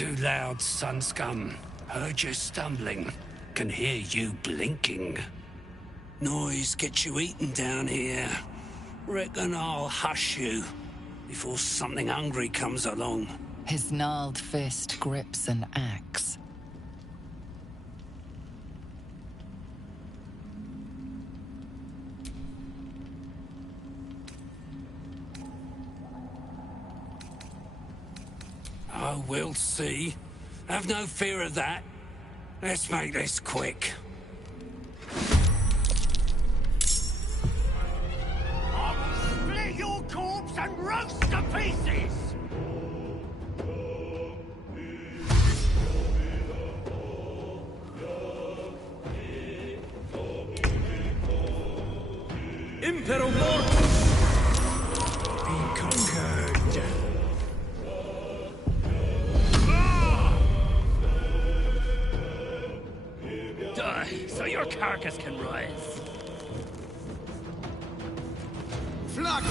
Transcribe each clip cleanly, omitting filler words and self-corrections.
too loud, sun scum. Heard you stumbling. Can hear you blinking. Noise gets you eaten down here. Reckon I'll hush you before something hungry comes along. His gnarled fist grips an axe. Oh, we'll see. Have no fear of that. Let's make this quick. I'll split your corpse and roast to pieces! Impero Mortis! Be conquered. Die, so your carcass can rise. Flag!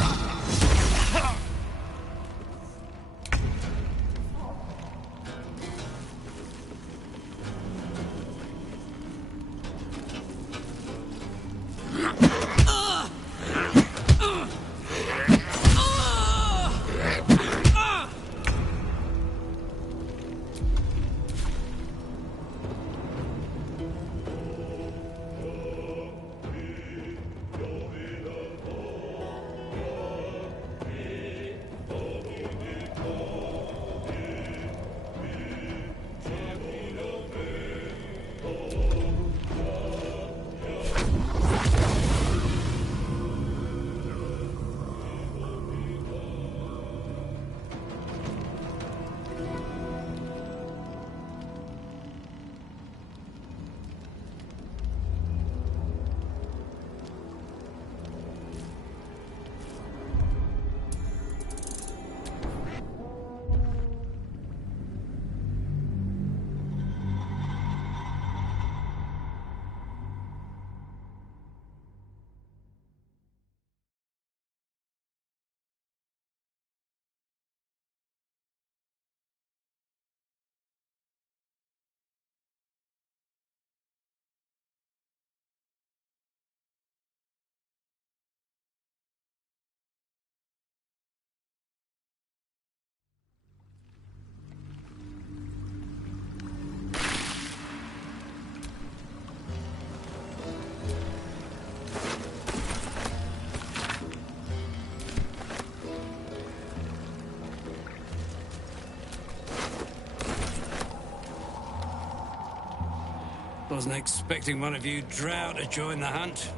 Wasn't expecting one of you drow to join the hunt.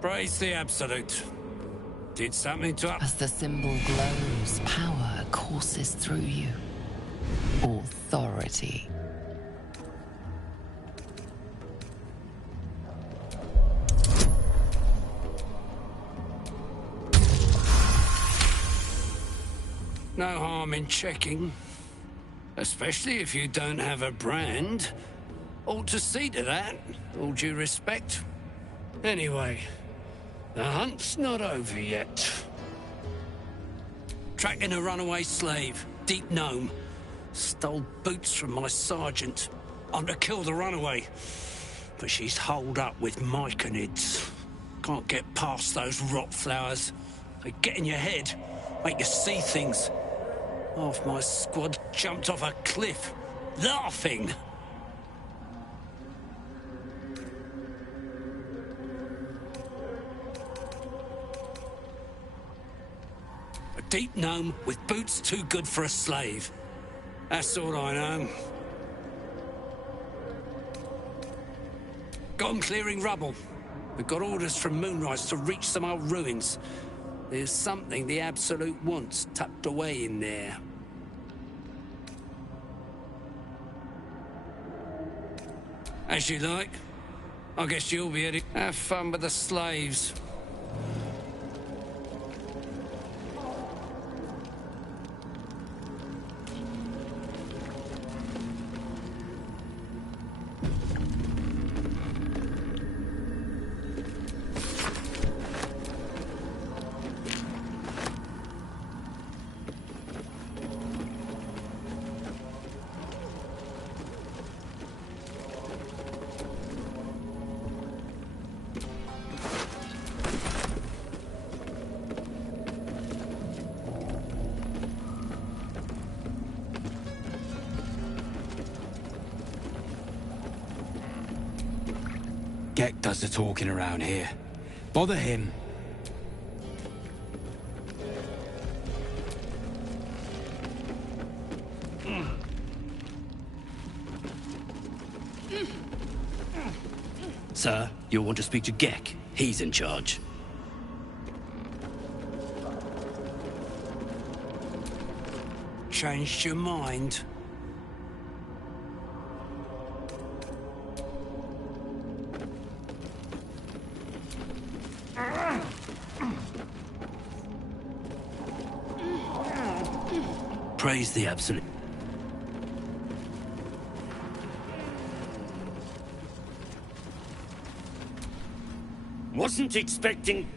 Praise the Absolute. Did something to up. As the symbol glows, power courses through you. Authority. No harm in checking. Especially if you don't have a brand. Ought to see to that, all due respect. Anyway, the hunt's not over yet. Tracking a runaway slave, deep gnome. Stole boots from my sergeant. I'm to kill the runaway. But she's holed up with myconids. Can't get past those rot flowers. They get in your head, make you see things. Half my squad jumped off a cliff, laughing. A deep gnome with boots too good for a slave. That's all I know. Got 'em clearing rubble. We've got orders from Moonrise to reach some old ruins. There's something the Absolute wants tucked away in there. As you like. I guess you'll be heading. Have fun with the slaves. Gek does the talking around here. Bother him. Sir, you'll want to speak to Gek. He's in charge. Changed your mind? Praise the Absolute. Wasn't expecting...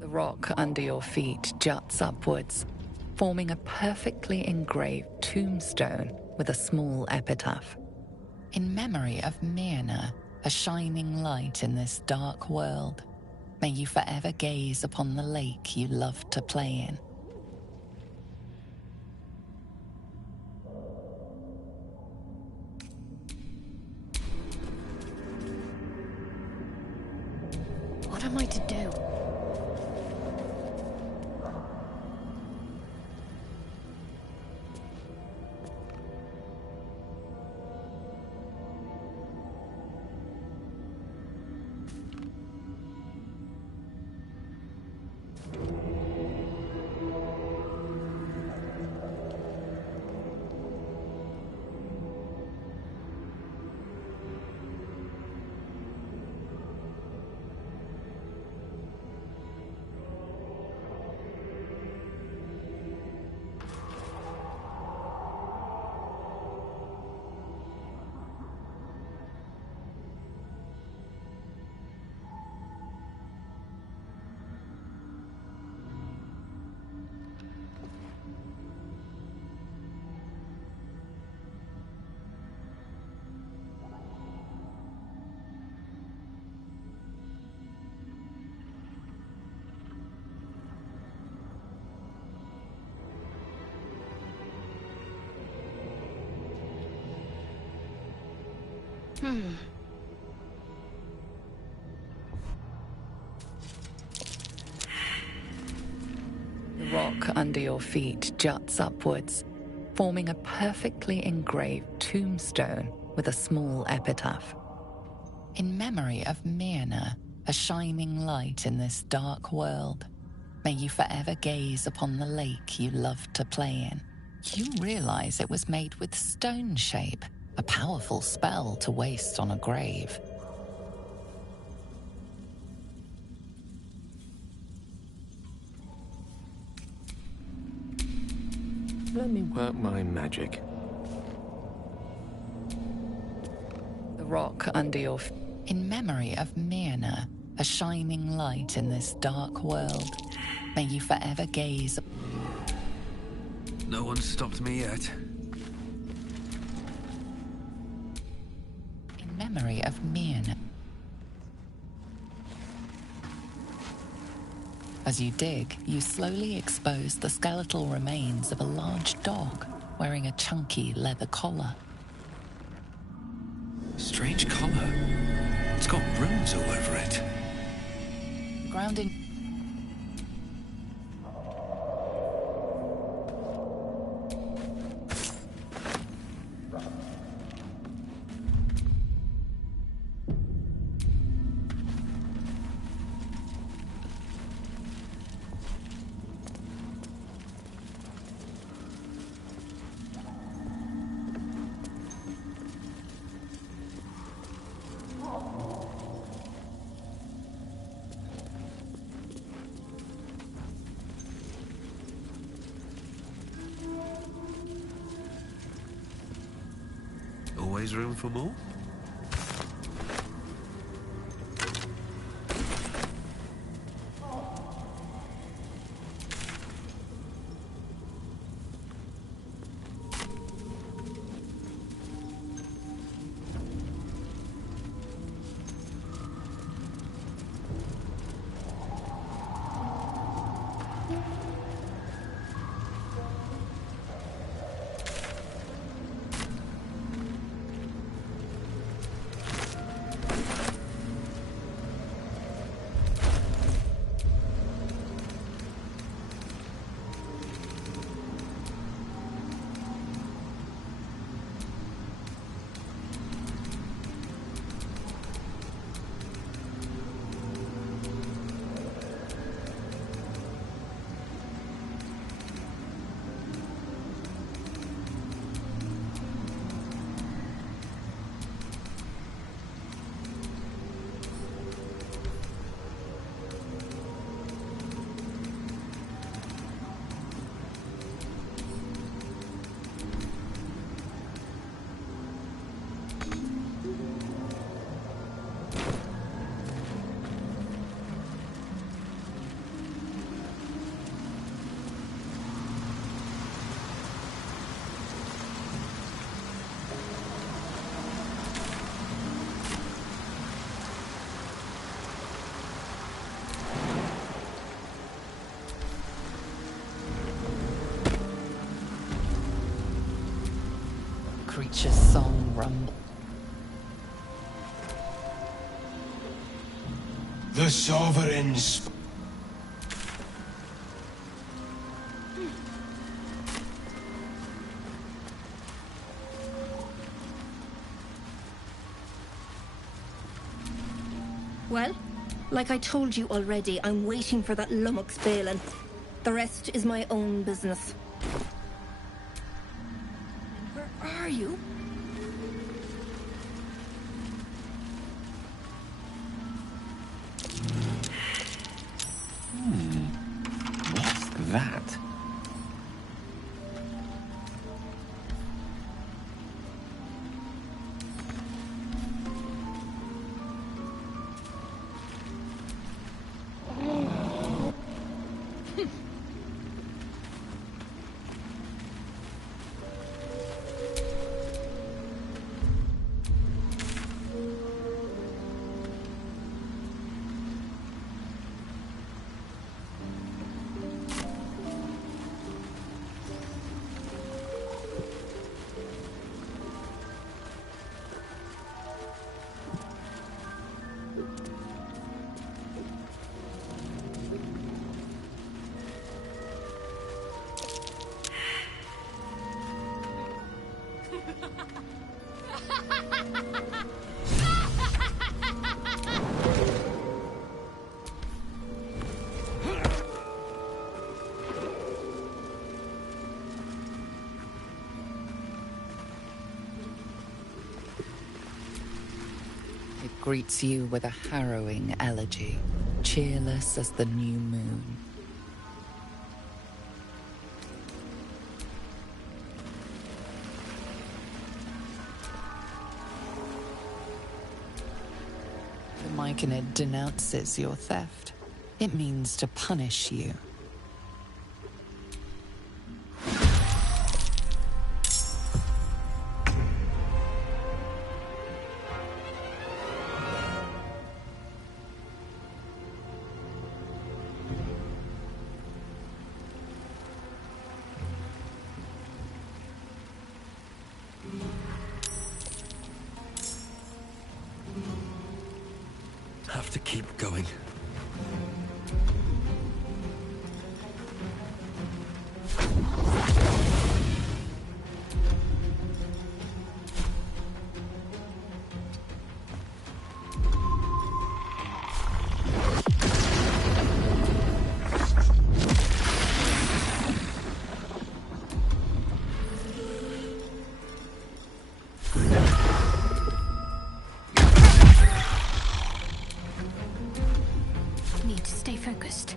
The rock under your feet juts upwards, forming a perfectly engraved tombstone with a small epitaph. In memory of Myrna, a shining light in this dark world, may you forever gaze upon the lake you loved to play in. What am I to do? The rock under your feet juts upwards, forming a perfectly engraved tombstone with a small epitaph. In memory of Myrna, a shining light in this dark world, may you forever gaze upon the lake you loved to play in. You realize it was made with stone shape, a powerful spell to waste on a grave. Let me work my magic. The rock under your feet. In memory of Myrna, a shining light in this dark world, may you forever gaze. No one's stopped me yet. In memory of Myrna. As you dig, you slowly expose the skeletal remains of a large dog wearing a chunky leather collar. Strange collar. It's got runes all over it. Grounded. Always room for more? Creature's song rumble. The Sovereigns. Well, like I told you already, I'm waiting for that lummox Balin. The rest is my own business. Where are you? What's that? greets you with a harrowing elegy, cheerless as the new moon. The Myconid denounces your theft. It means to punish you. Have to keep going. Need to stay focused.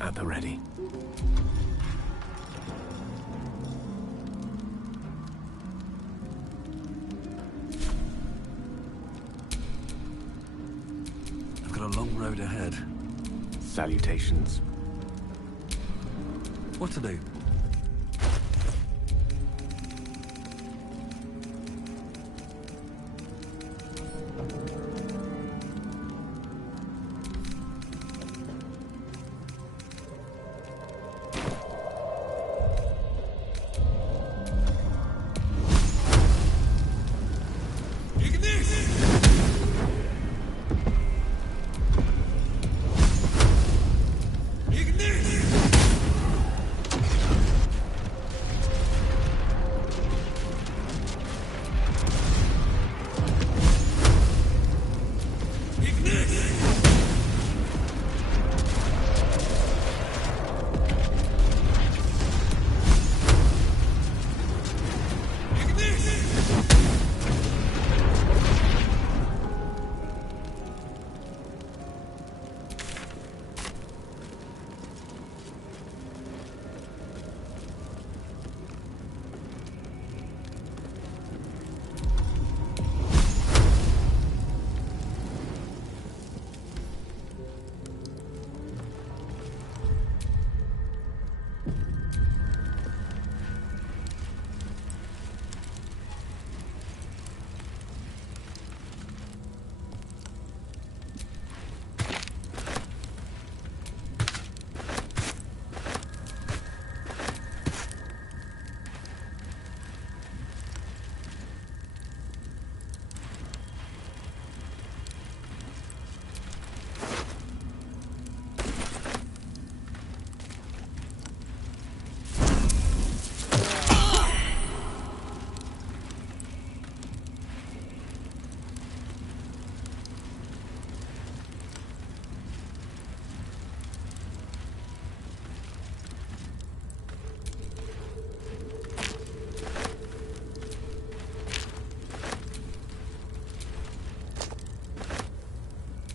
At the ready. road ahead. Salutations. What to do?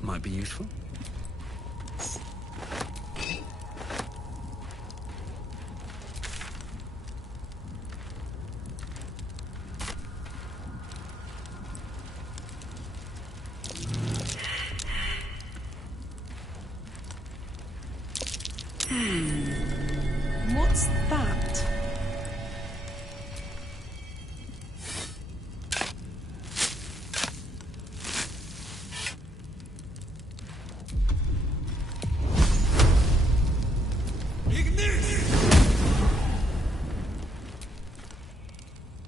Might be useful. What's that?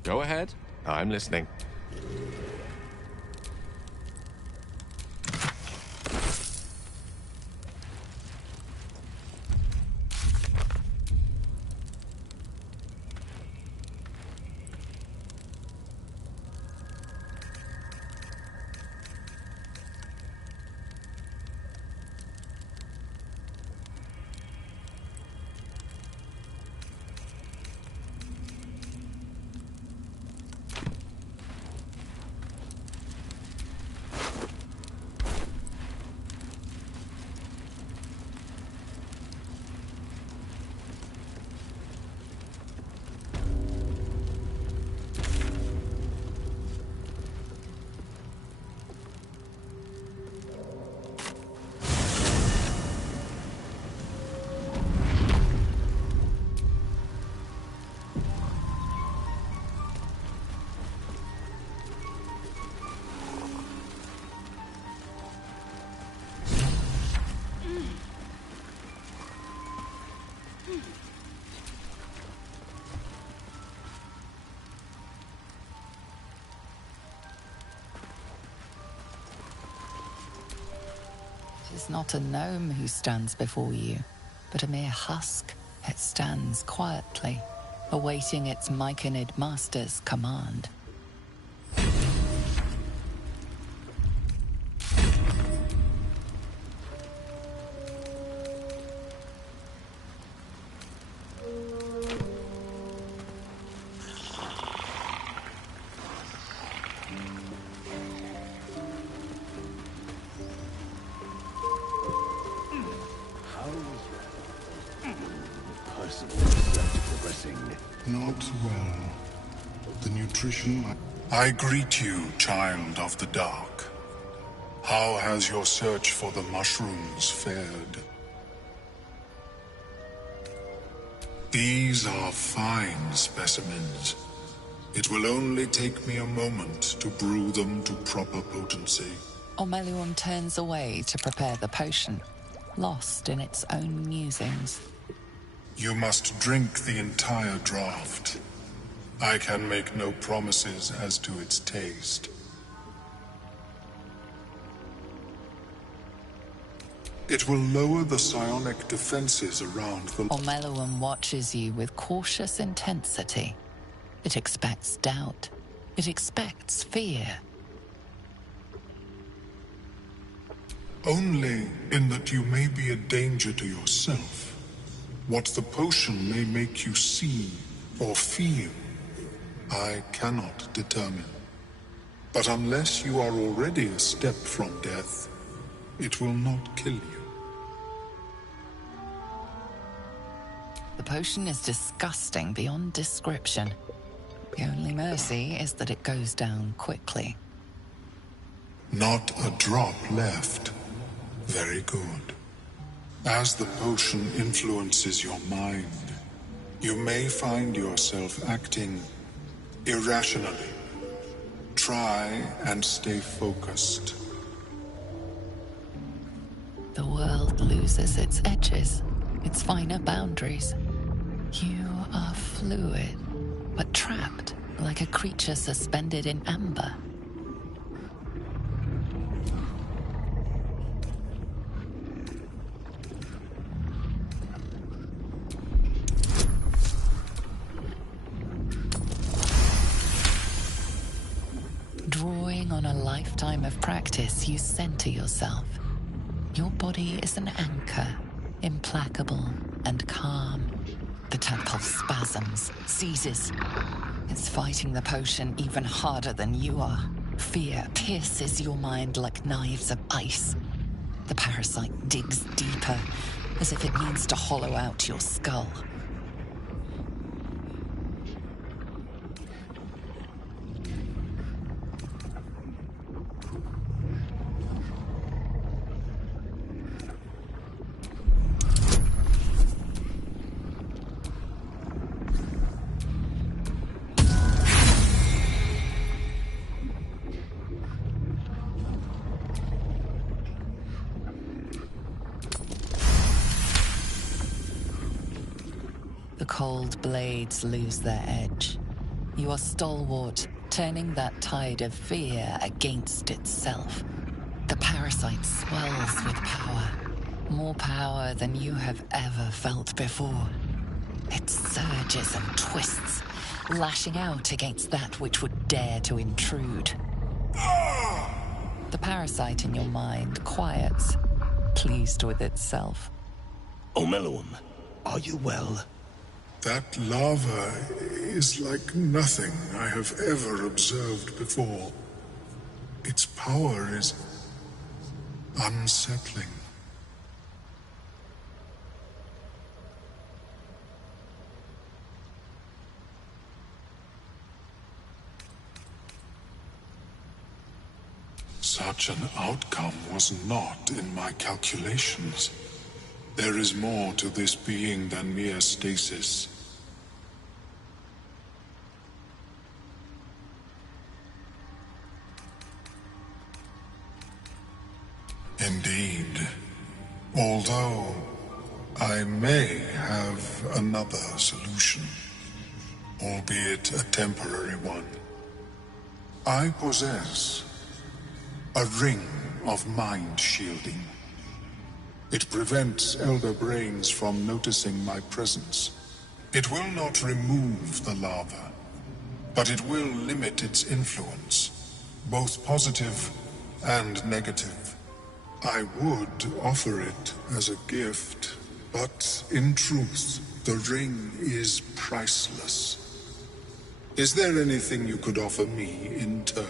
Go ahead. I'm listening. It is not a gnome who stands before you, but a mere husk. It stands quietly, awaiting its Myconid master's command. Not well. The nutrition... I greet you, child of the dark. How has your search for the mushrooms fared? These are fine specimens. It will only take me a moment to brew them to proper potency. Omeluum turns away to prepare the potion, lost in its own musings. You must drink the entire draught. I can make no promises as to its taste. It will lower the psionic defenses around the... Omeluum watches you with cautious intensity. It expects doubt. It expects fear. Only in that you may be a danger to yourself. What the potion may make you see or feel, I cannot determine. But unless you are already a step from death, it will not kill you. The potion is disgusting beyond description. The only mercy is that it goes down quickly. Not a drop left. Very good. As the potion influences your mind, you may find yourself acting irrationally. Try and stay focused. The world loses its edges, its finer boundaries. You are fluid, but trapped like a creature suspended in amber. Drawing on a lifetime of practice, you center yourself. Your body is an anchor, implacable and calm. The tactile spasms, seizes. It's fighting the potion even harder than you are. Fear pierces your mind like knives of ice. The parasite digs deeper, as if it needs to hollow out your skull. The cold blades lose their edge. You are stalwart, turning that tide of fear against itself. The parasite swells with power. More power than you have ever felt before. It surges and twists, lashing out against that which would dare to intrude. The parasite in your mind quiets, pleased with itself. Omeluum, are you well? That lava is like nothing I have ever observed before. Its power is unsettling. Such an outcome was not in my calculations. There is more to this being than mere stasis. Indeed. Although I may have another solution, albeit a temporary one. I possess a ring of mind shielding. It prevents elder brains from noticing my presence. It will not remove the lava, but it will limit its influence, both positive and negative. I would offer it as a gift, but in truth, the ring is priceless. Is there anything you could offer me in turn?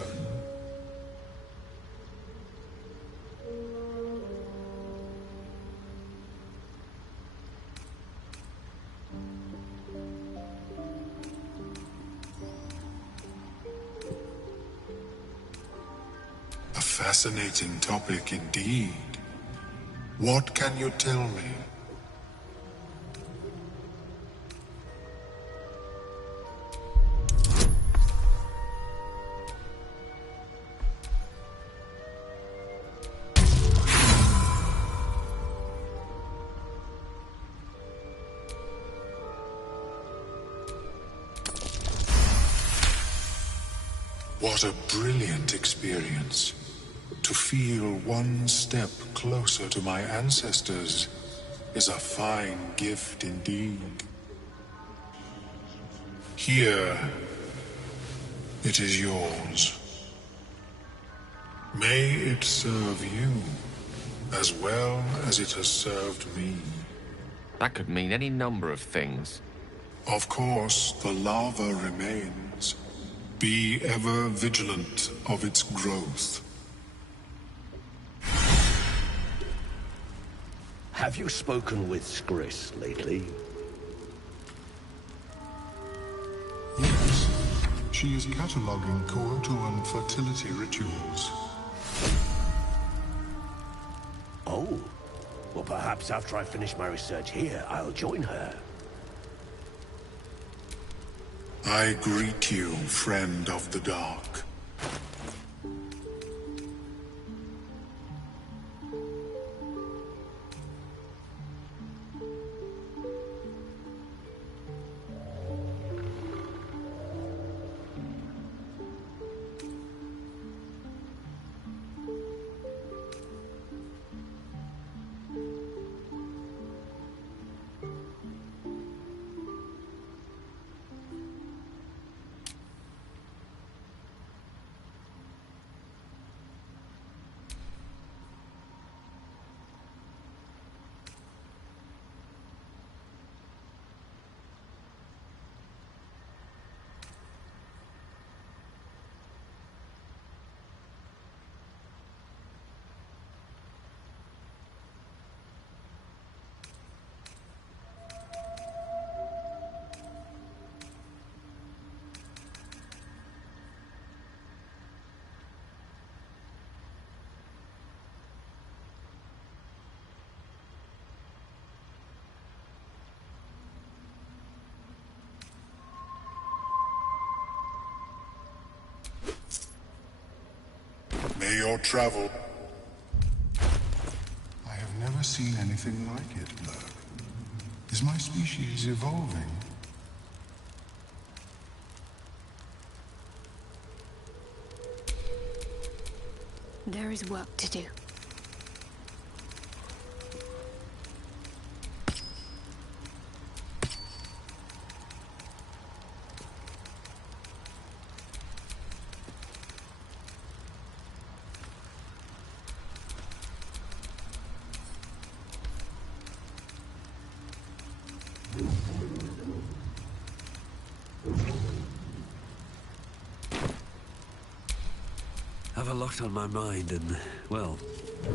fascinating topic indeed. What can you tell me? What a brilliant experience. To feel one step closer to my ancestors is a fine gift indeed. Here, it is yours. May it serve you as well as it has served me. That could mean any number of things. Of course, the lava remains. Be ever vigilant of its growth. Have you spoken with Skris lately? Yes. She is cataloging Kohotuan fertility rituals. Oh. Well, perhaps after I finish my research here, I'll join her. I greet you, friend of the dark. May your travel... I have never seen anything like it, Blurg. Is my species evolving? There is work to do. Have a lot on my mind and, well,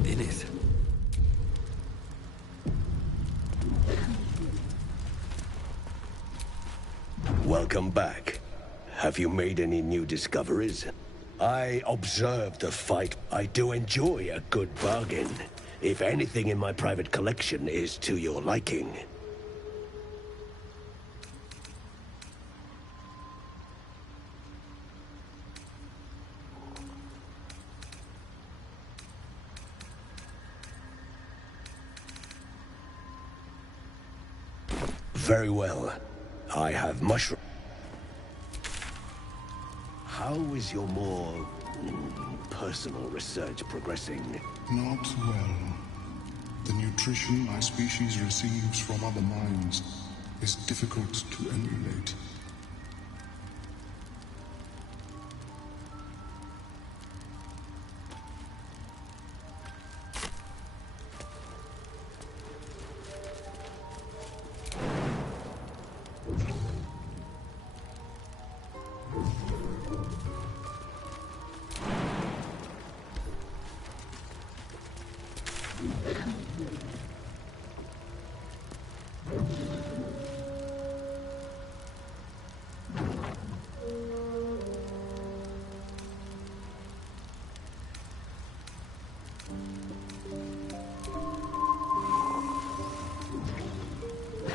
in it. Welcome back. Have you made any new discoveries? I observed the fight. I do enjoy a good bargain. If anything in my private collection is to your liking. Very well. I have mushroom. How is your more personal research progressing? Not well. The nutrition my species receives from other minds is difficult to emulate.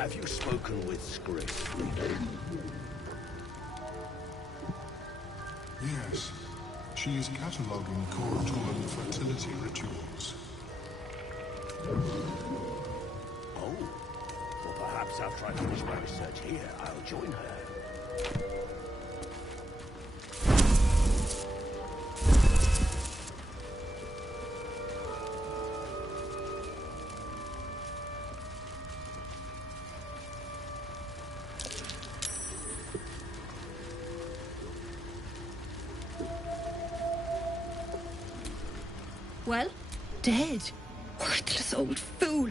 Have you spoken with Script? Yes. She is cataloguing Kortuan fertility rituals. Oh. Well, perhaps after I finish my research here, I'll join her. Well, dead. Worthless old fool.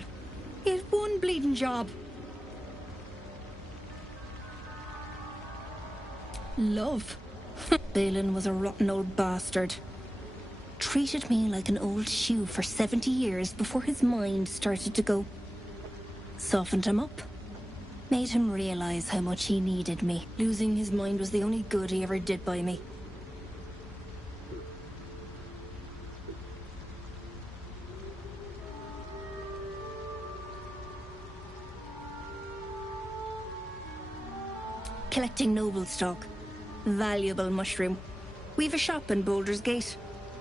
He had one bleeding job. Love. Balin was a rotten old bastard. Treated me like an old shoe for 70 years before his mind started to go. Softened him up. Made him realize how much he needed me. Losing his mind was the only good he ever did by me. Collecting noble stock. Valuable mushroom. We've a shop in Baldur's Gate.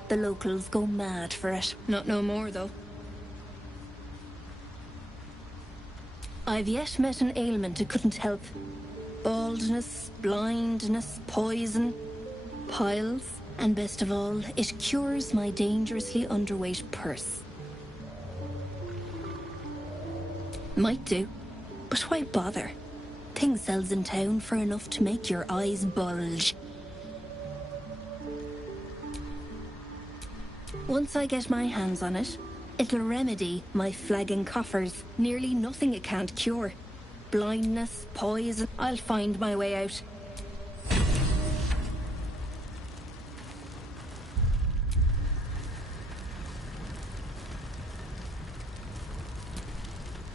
The locals go mad for it. Not no more, though. I've yet met an ailment it couldn't help. Baldness, blindness, poison, piles, and best of all, it cures my dangerously underweight purse. Might do, but why bother? Thing sells in town for enough to make your eyes bulge. Once I get my hands on it, it'll remedy my flagging coffers. Nearly nothing it can't cure. Blindness, poison, I'll find my way out.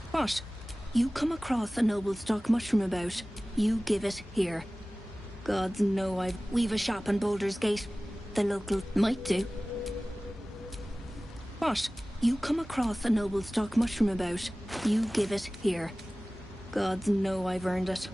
What? You come across a noble stock mushroom about, you give it here. Gods know we've a shop in Baldur's Gate. The local might do. What? You come across a noble stock mushroom about, you give it here. Gods know I've earned it.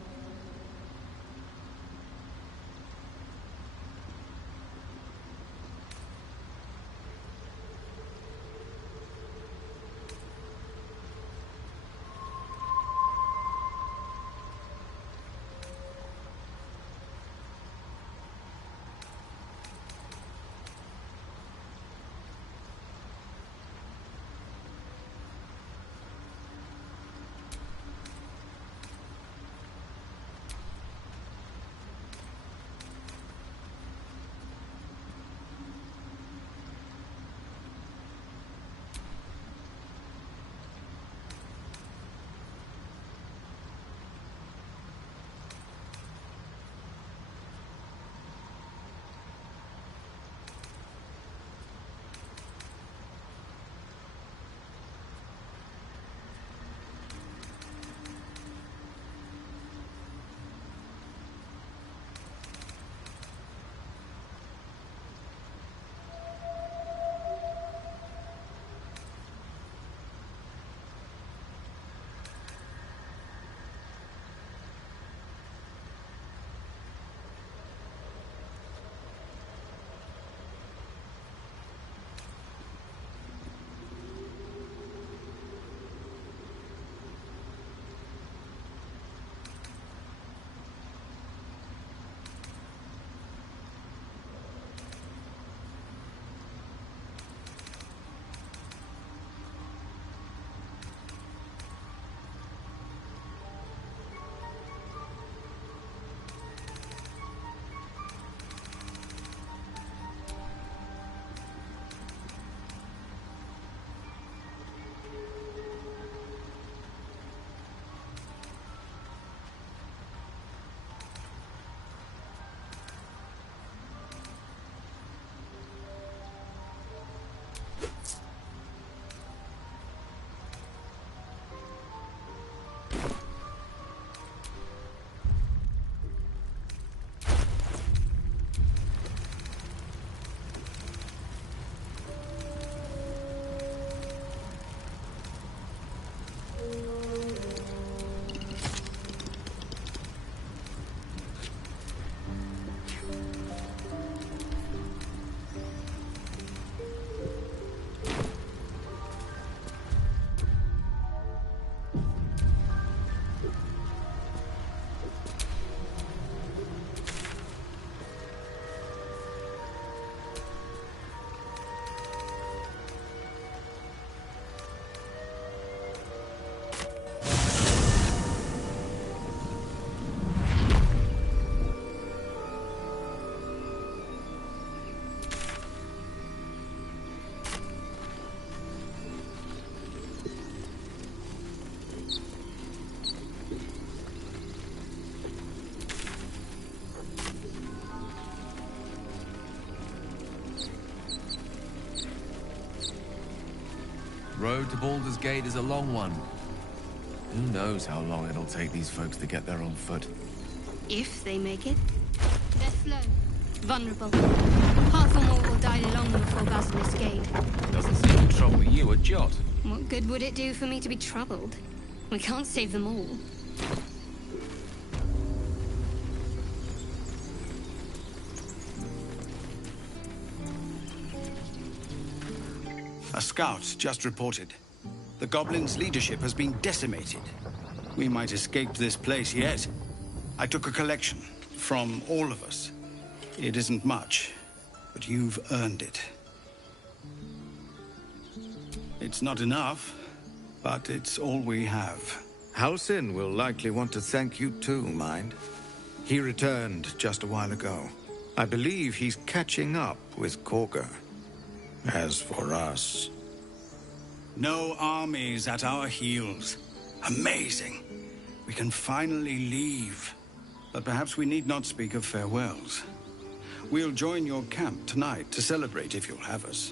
Road to Baldur's Gate is a long one. Who knows how long it'll take these folks to get there on foot. If they make it. They're slow, vulnerable. Half or more will die long before Basilisk Gate. Doesn't seem to trouble you a jot. What good would it do for me to be troubled? We can't save them all. A scout just reported. The goblins' leadership has been decimated. We might escape this place yet. I took a collection from all of us. It isn't much, but you've earned it. It's not enough, but it's all we have. Halsin will likely want to thank you too, mind. He returned just a while ago. I believe he's catching up with Korga. As for us... No armies at our heels. Amazing. We can finally leave. But perhaps we need not speak of farewells. We'll join your camp tonight to celebrate if you'll have us.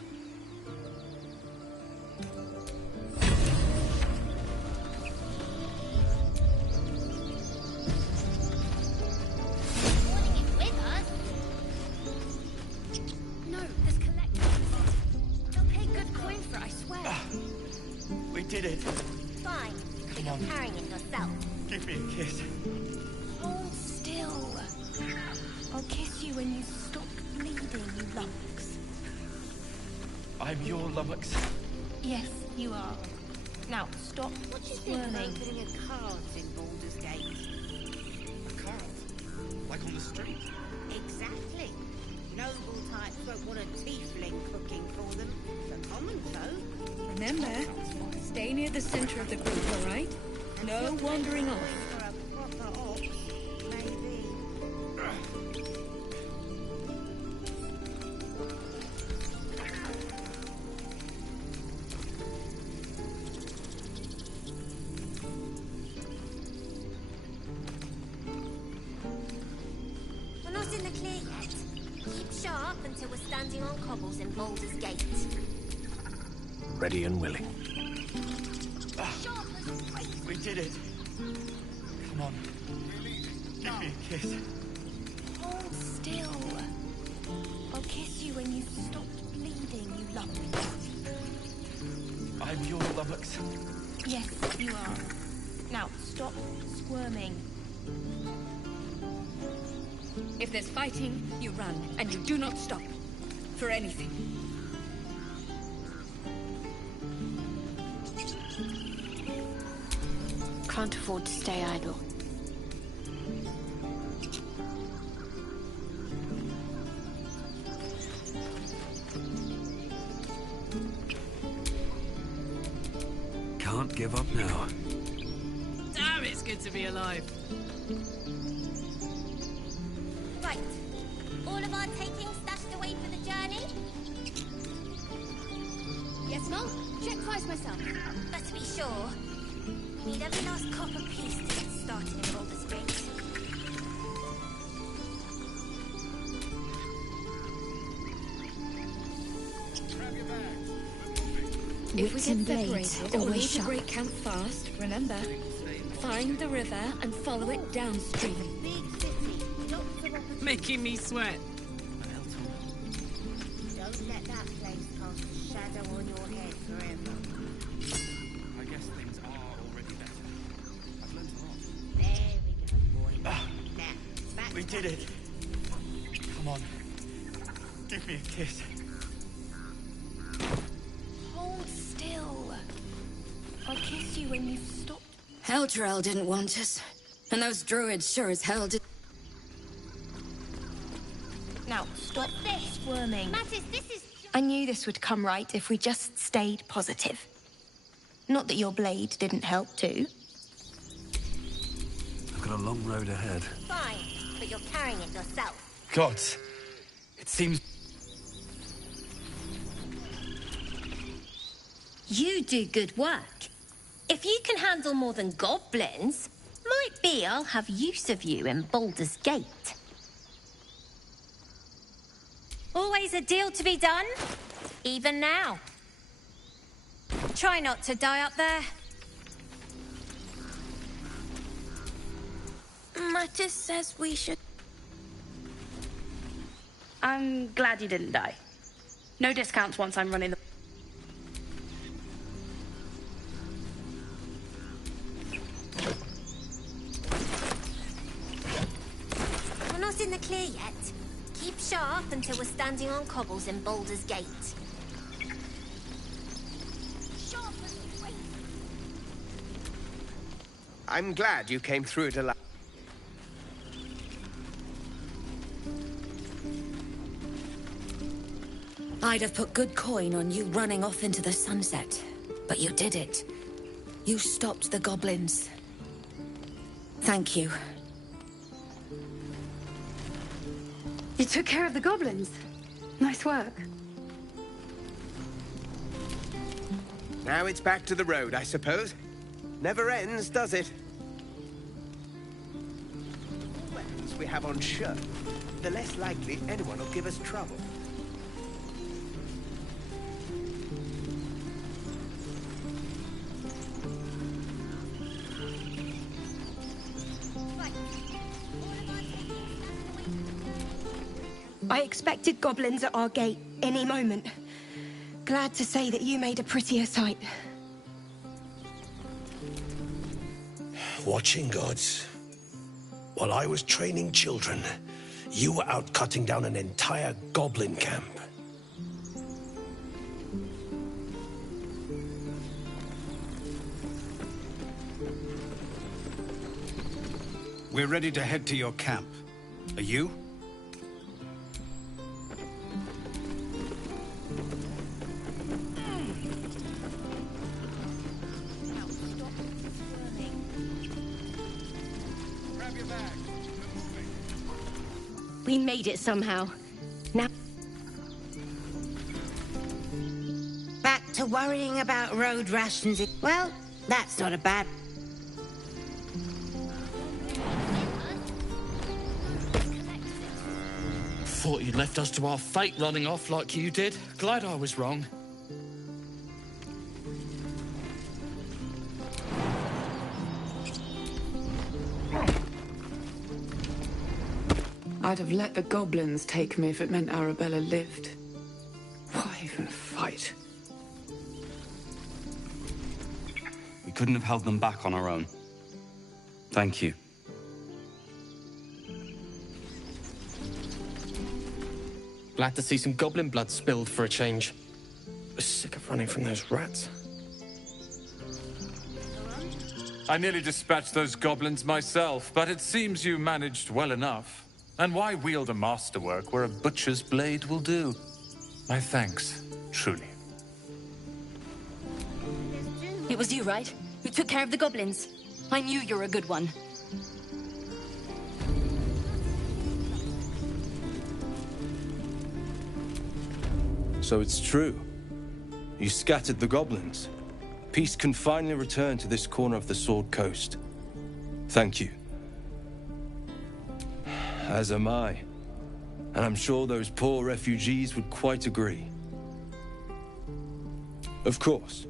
Did it. Fine, but you're carrying it yourself. Give me a kiss. Hold still. I'll kiss you when you stop bleeding, you lummox. I'm your lummox. Yes, you are. Now, stop What do you think about squirming. putting a cart in Baldur's Gate? A cart? Like on the street? Exactly. Noble types won't want a tiefling cooking for them. The common folk. Remember, stay near the center of the group, all right? No wandering off. For a proper ox, maybe. We're not in the clear yet. Keep sharp until we're standing on cobbles in Baldur's Gate. Ready and willing. We did it. Come on. Give me a kiss. Hold still. I'll kiss you when you stop bleeding, you lummox. I'm your lummox. Yes, you are. Now, stop squirming. If there's fighting, you run, and you do not stop. For anything. Can't afford to stay idle. Can't give up now. Damn, it's good to be alive. Right. All of our taking stashed away for the journey? Yes, Mom? Check twice myself. But to be sure, we need every last copper piece to get started in Baldur's Gate. If we get blades, separated, we'll always need to sharp. break camp fast, remember? Find the river and follow it downstream. Big city, lots of opportunities. Making me sweat. Don't let that place cast a shadow on your head forever. I guess things are already better. I've learned a lot. There we go, boy. Now, back We to did it. Come on. Give me a kiss. Hold still. I'll kiss you when you've stopped. Eldrell didn't want us. And those druids sure as hell did. Now, stop squirming. Mattis, this is... I knew this would come right if we just stayed positive. Not that your blade didn't help too. I've got a long road ahead. Fine, but you're carrying it yourself. Gods. It seems... You do good work. If you can handle more than goblins, might be I'll have use of you in Baldur's Gate. Always a deal to be done, even now. Try not to die up there. Mattis says we should... I'm glad you didn't die. No discounts once I'm running the... We're not in the clear yet. Keep sharp until we're standing on cobbles in Baldur's Gate. I'm glad you came through it alive. I'd have put good coin on you running off into the sunset, but you did it. You stopped the goblins. Thank you. You took care of the goblins. Nice work. Now it's back to the road, I suppose. Never ends, does it? The weapons we have on show, the less likely anyone will give us trouble. I expected goblins at our gate any moment. Glad to say that you made a prettier sight. Watching gods. While I was training children, you were out cutting down an entire goblin camp. We're ready to head to your camp. Are you? We made it somehow. Now... Back to worrying about road rations. Well, that's not a bad... Thought you'd left us to our fate running off like you did. Glad I was wrong. I'd have let the goblins take me if it meant Arabella lived. Why even fight? We couldn't have held them back on our own. Thank you. Glad to see some goblin blood spilled for a change. Was sick of running from those rats. I nearly dispatched those goblins myself, but it seems you managed well enough. And why wield a masterwork where a butcher's blade will do? My thanks, truly. It was you, right? Who took care of the goblins? I knew you were a good one. So it's true. You scattered the goblins. Peace can finally return to this corner of the Sword Coast. Thank you. As am I. And I'm sure those poor refugees would quite agree. Of course.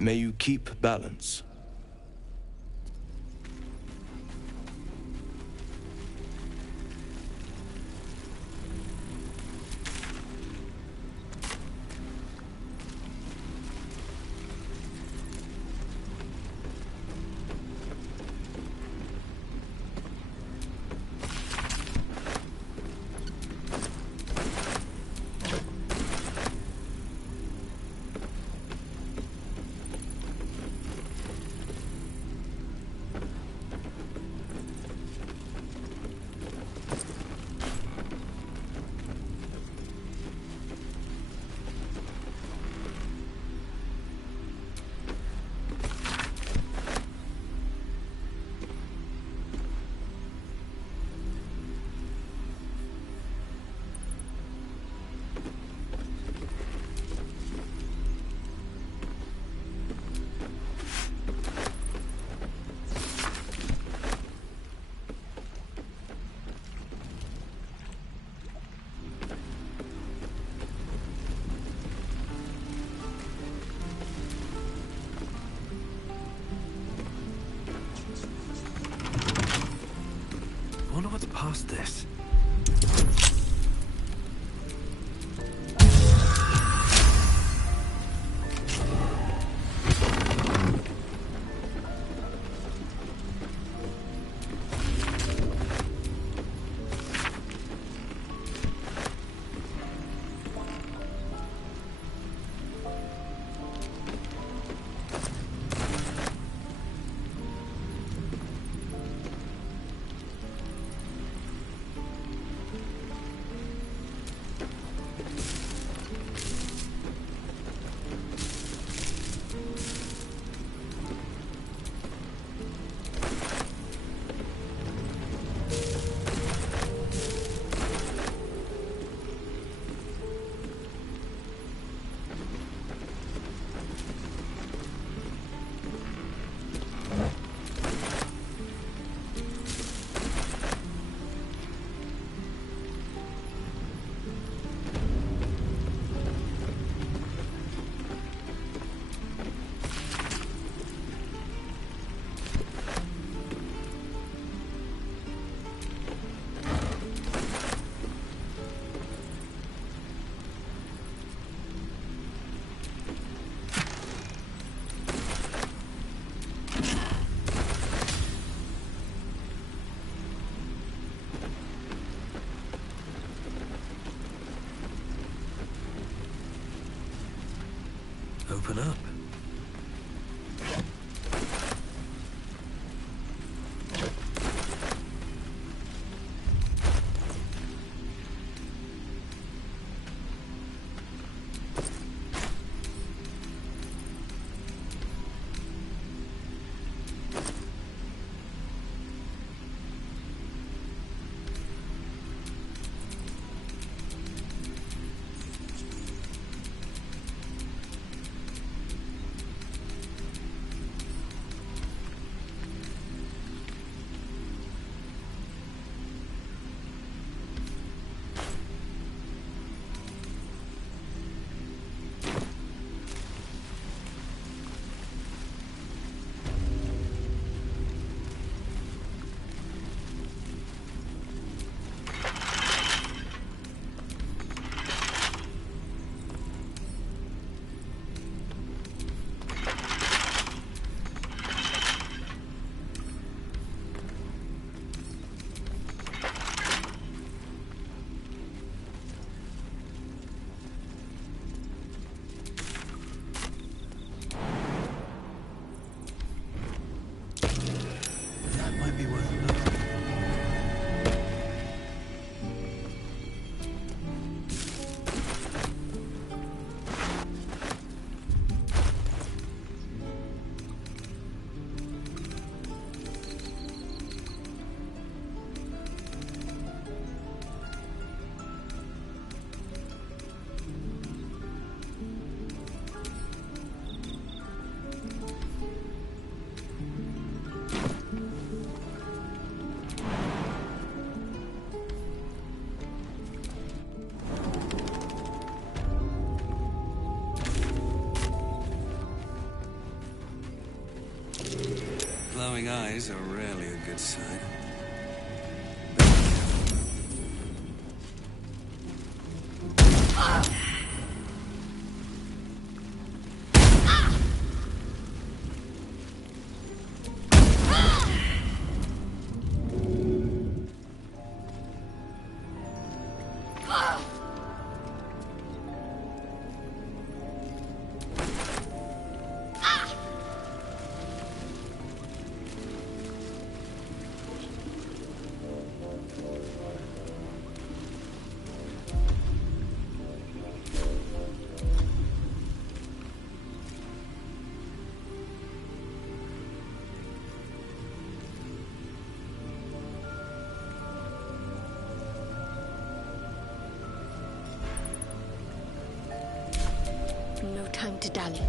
May you keep balance. Open up. Glowing eyes are rarely a good sign. No time to dally.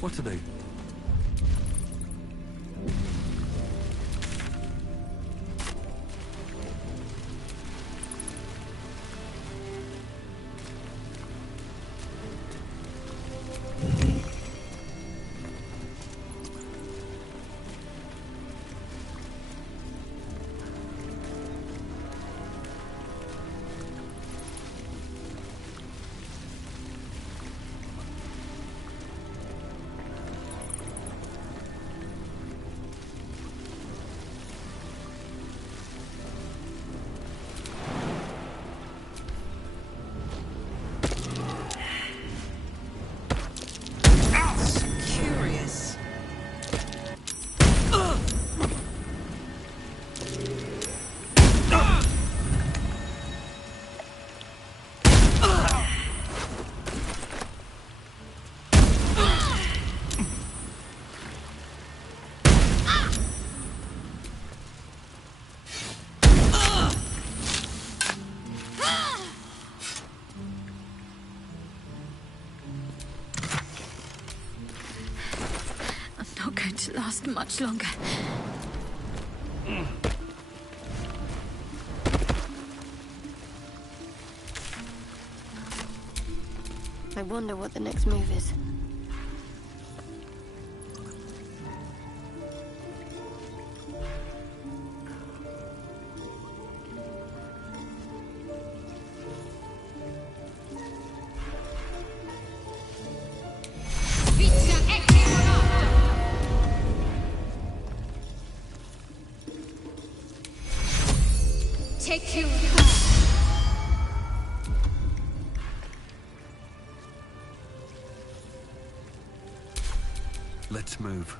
What are they? To last much longer. I wonder what the next move is. Take you. Let's move.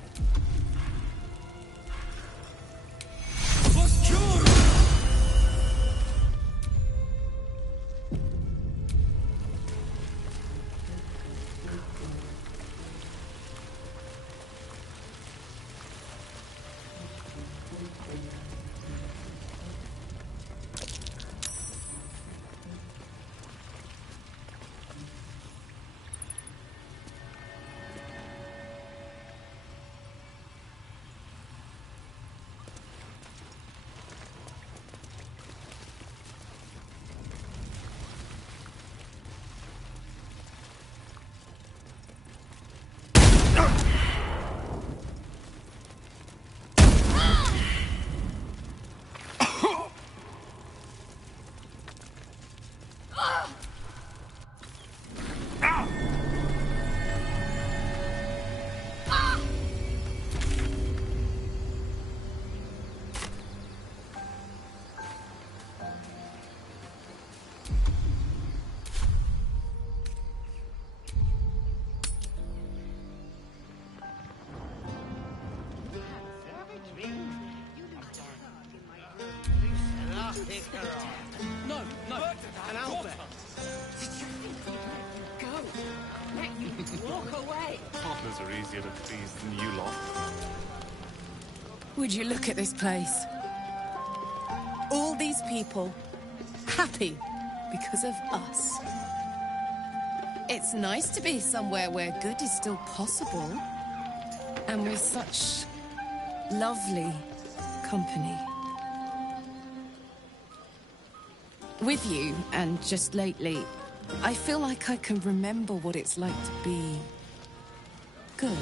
No, no. And Albert. Go. Let you walk away. Toddlers are easier to please than you lot. Would you look at this place? All these people happy because of us. It's nice to be somewhere where good is still possible. And with such lovely company. With you, and just lately, I feel like I can remember what it's like to be good.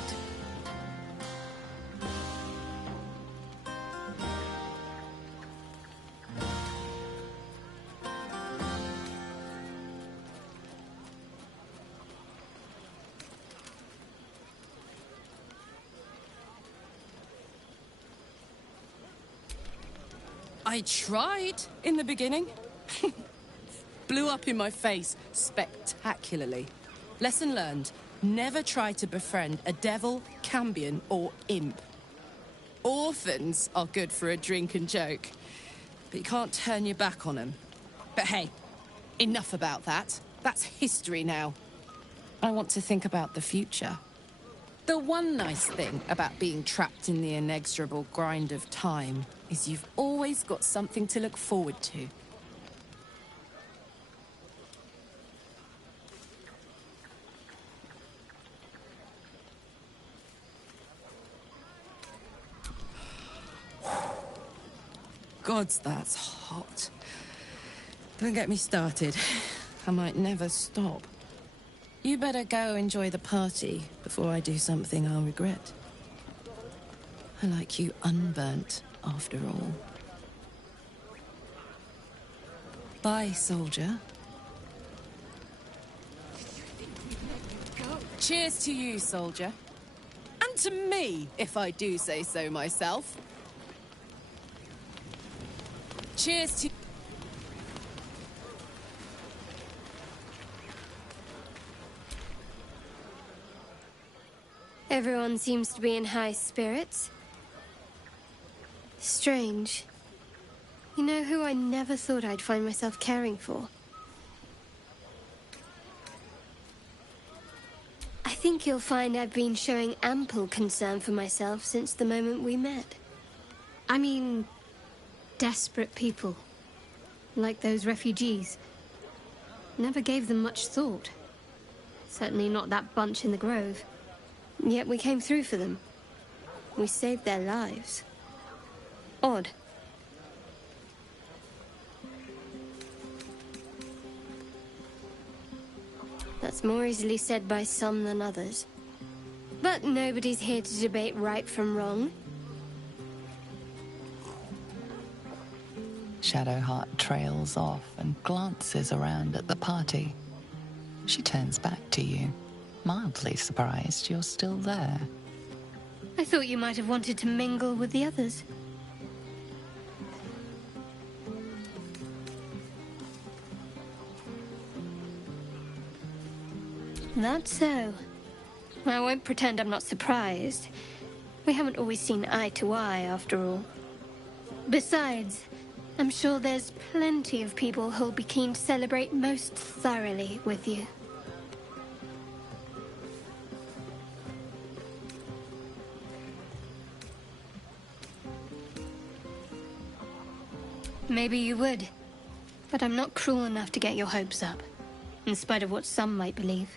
I tried in the beginning. Blew up in my face spectacularly. Lesson learned. Never try to befriend a devil, cambion, or imp. Orphans are good for a drink and joke, but you can't turn your back on them. But hey, enough about that. That's history now. I want to think about the future. The one nice thing about being trapped in the inexorable grind of time is you've always got something to look forward to. Gods, that's hot. Don't get me started. I might never stop. You better go enjoy the party before I do something I'll regret. I like you unburnt, after all. Bye, soldier. Cheers to you, soldier. And to me, if I do say so myself. Cheers to... Everyone seems to be in high spirits. Strange. You know who I never thought I'd find myself caring for? I think you'll find I've been showing ample concern for myself since the moment we met. I mean, desperate people. Like those refugees. Never gave them much thought. Certainly not that bunch in the grove. Yet we came through for them. We saved their lives. Odd. That's more easily said by some than others. But nobody's here to debate right from wrong. Shadowheart trails off and glances around at the party. She turns back to you, mildly surprised you're still there. I thought you might have wanted to mingle with the others. That's so. I won't pretend I'm not surprised. We haven't always seen eye to eye, after all. Besides, I'm sure there's plenty of people who'll be keen to celebrate most thoroughly with you. Maybe you would, but I'm not cruel enough to get your hopes up, in spite of what some might believe.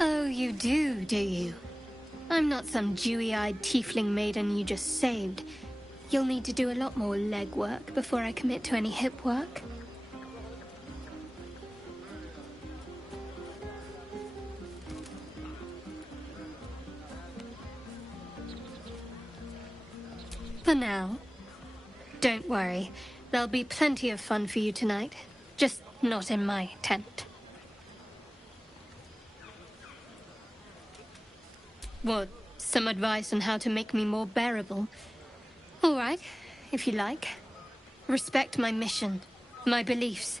Oh, you do you? I'm not some dewy-eyed tiefling maiden you just saved. You'll need to do a lot more legwork before I commit to any hip work. For now. Don't worry. There'll be plenty of fun for you tonight. Just not in my tent. What, some advice on how to make me more bearable? All right, if you like. Respect my mission, my beliefs.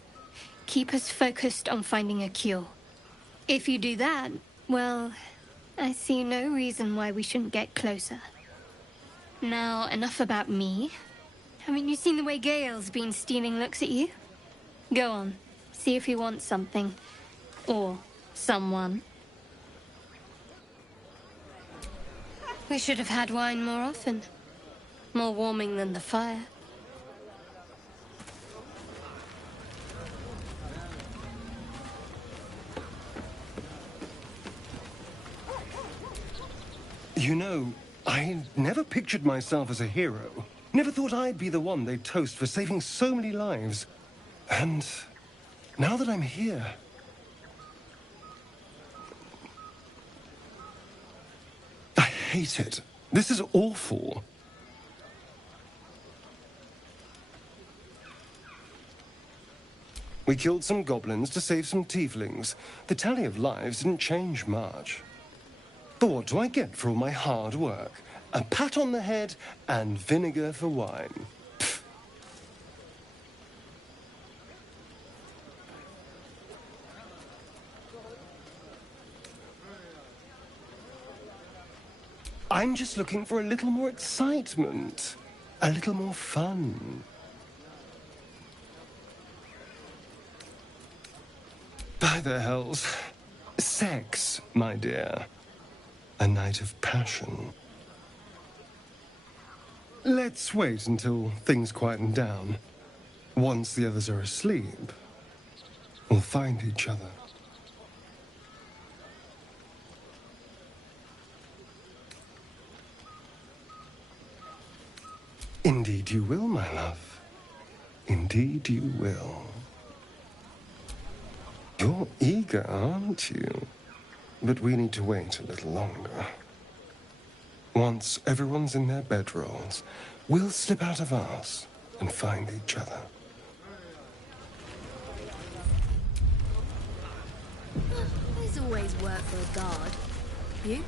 Keep us focused on finding a cure. If you do that, well, I see no reason why we shouldn't get closer. Now, enough about me. Haven't you seen the way Gale's been stealing looks at you? Go on, see if he wants something. Or someone. We should have had wine more often. More warming than the fire. You know, I never pictured myself as a hero. Never thought I'd be the one they'd toast for saving so many lives. And now that I'm here... I hate it. This is awful. We killed some goblins to save some tieflings. The tally of lives didn't change much. But what do I get for all my hard work? A pat on the head and vinegar for wine. Pfft. I'm just looking for a little more excitement, a little more fun. By the hells, sex, my dear. A night of passion. Let's wait until things quieten down. Once the others are asleep, we'll find each other. Indeed you will, my love. Indeed you will. You're eager, aren't you? But we need to wait a little longer. Once everyone's in their bedrolls, we'll slip out of ours and find each other. There's always work for a guard. You?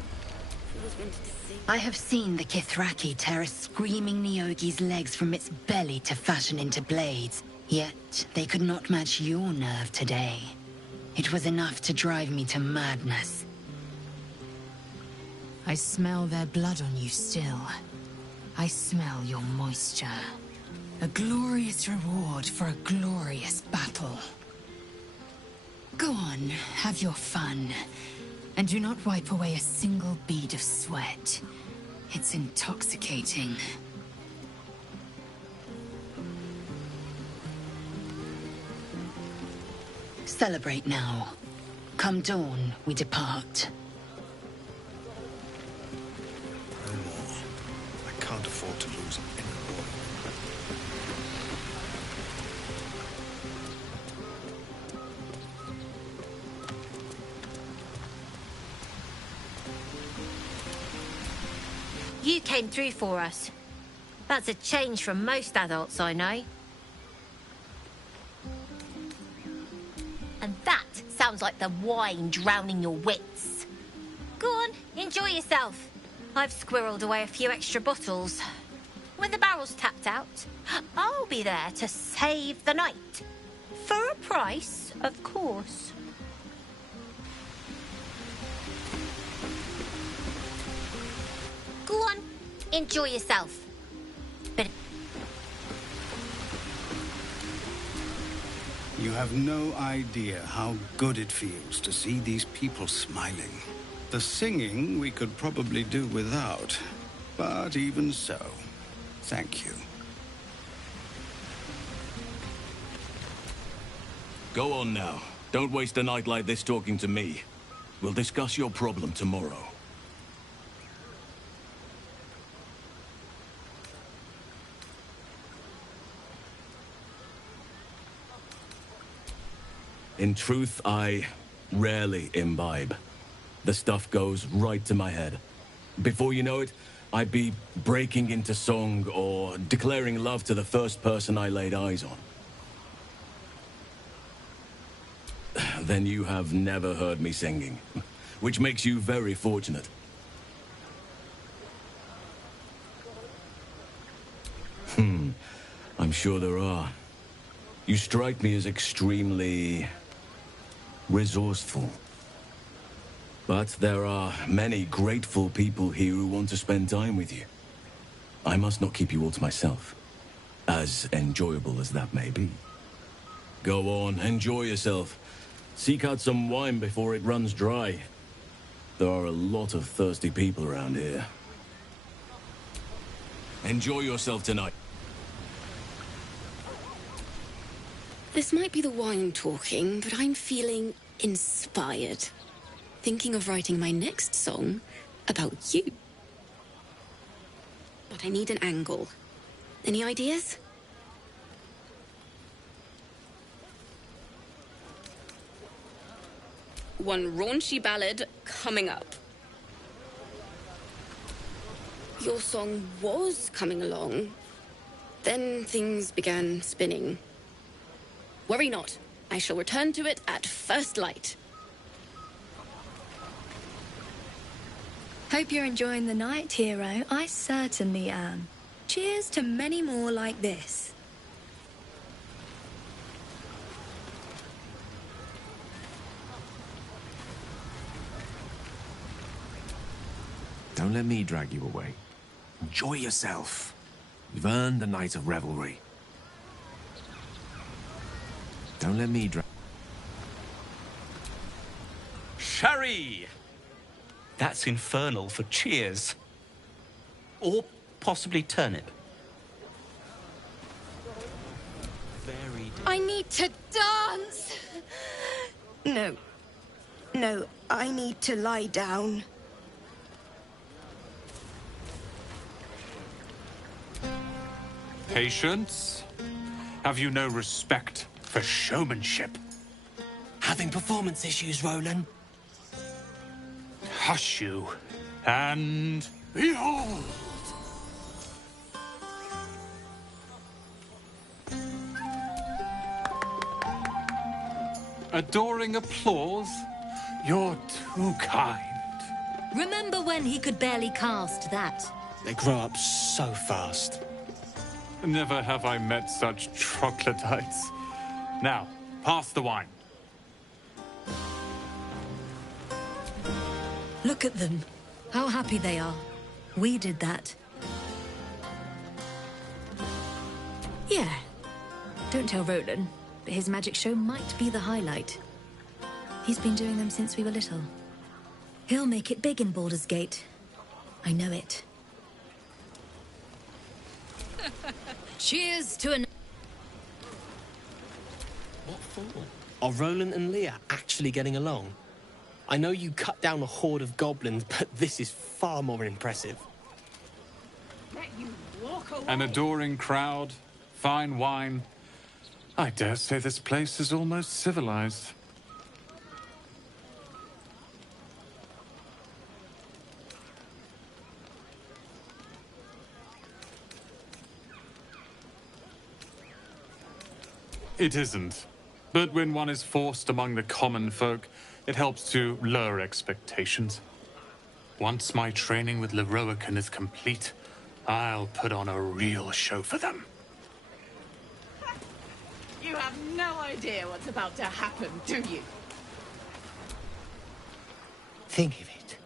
I have seen the Kithraki tear a screaming Neogi's legs from its belly to fashion into blades. Yet they could not match your nerve today. It was enough to drive me to madness. I smell their blood on you still. I smell your moisture. A glorious reward for a glorious battle. Go on, have your fun. And do not wipe away a single bead of sweat. It's intoxicating. Celebrate now. Come dawn, we depart. No more. I can't afford to lose any more. You came through for us. That's a change from most adults I know. sounds like the wine drowning your wits. Go on, enjoy yourself. I've squirreled away a few extra bottles. When the barrel's tapped out, I'll be there to save the night. For a price, of course. Go on, enjoy yourself. But You have no idea how good it feels to see these people smiling. The singing we could probably do without, but even so, thank you. Go on now. Don't waste a night like this talking to me. We'll discuss your problem tomorrow. In truth, I rarely imbibe. The stuff goes right to my head. Before you know it, I'd be breaking into song or declaring love to the first person I laid eyes on. Then you have never heard me singing, which makes you very fortunate. I'm sure there are. You strike me as extremely resourceful. But there are many grateful people here who want to spend time with you. I must not keep you all to myself, as enjoyable as that may be. Go on, enjoy yourself. Seek out some wine before it runs dry. There are a lot of thirsty people around here. Enjoy yourself tonight. This might be the wine talking, but I'm feeling inspired. Thinking of writing my next song about you. But I need an angle. Any ideas? One raunchy ballad coming up. Your song was coming along. Then things began spinning. Worry not. I shall return to it at first light. Hope you're enjoying the night, hero. I certainly am. Cheers to many more like this. Don't let me drag you away. Enjoy yourself. You've earned a night of revelry. Don't let me drag... Sherry! That's infernal for cheers. Or possibly turnip. Very... I need to dance! No. No, I need to lie down. Patience? Have you no respect for showmanship? Having performance issues, Roland? Hush you, and behold! Adoring applause? You're too kind. Remember when he could barely cast that? They grow up so fast. Never have I met such troglodytes. Now, pass the wine. Look at them. How happy they are. We did that. Yeah. Don't tell Roland, but his magic show might be the highlight. He's been doing them since we were little. He'll make it big in Baldur's Gate. I know it. Cheers to an... What for? Are Roland and Leah actually getting along? I know you cut down a horde of goblins, but this is far more impressive. Let you walk away. An adoring crowd, fine wine. I dare say this place is almost civilized. It isn't. But when one is forced among the common folk, it helps to lower expectations. Once my training with Leroican is complete, I'll put on a real show for them. You have no idea what's about to happen, do you? Think of it.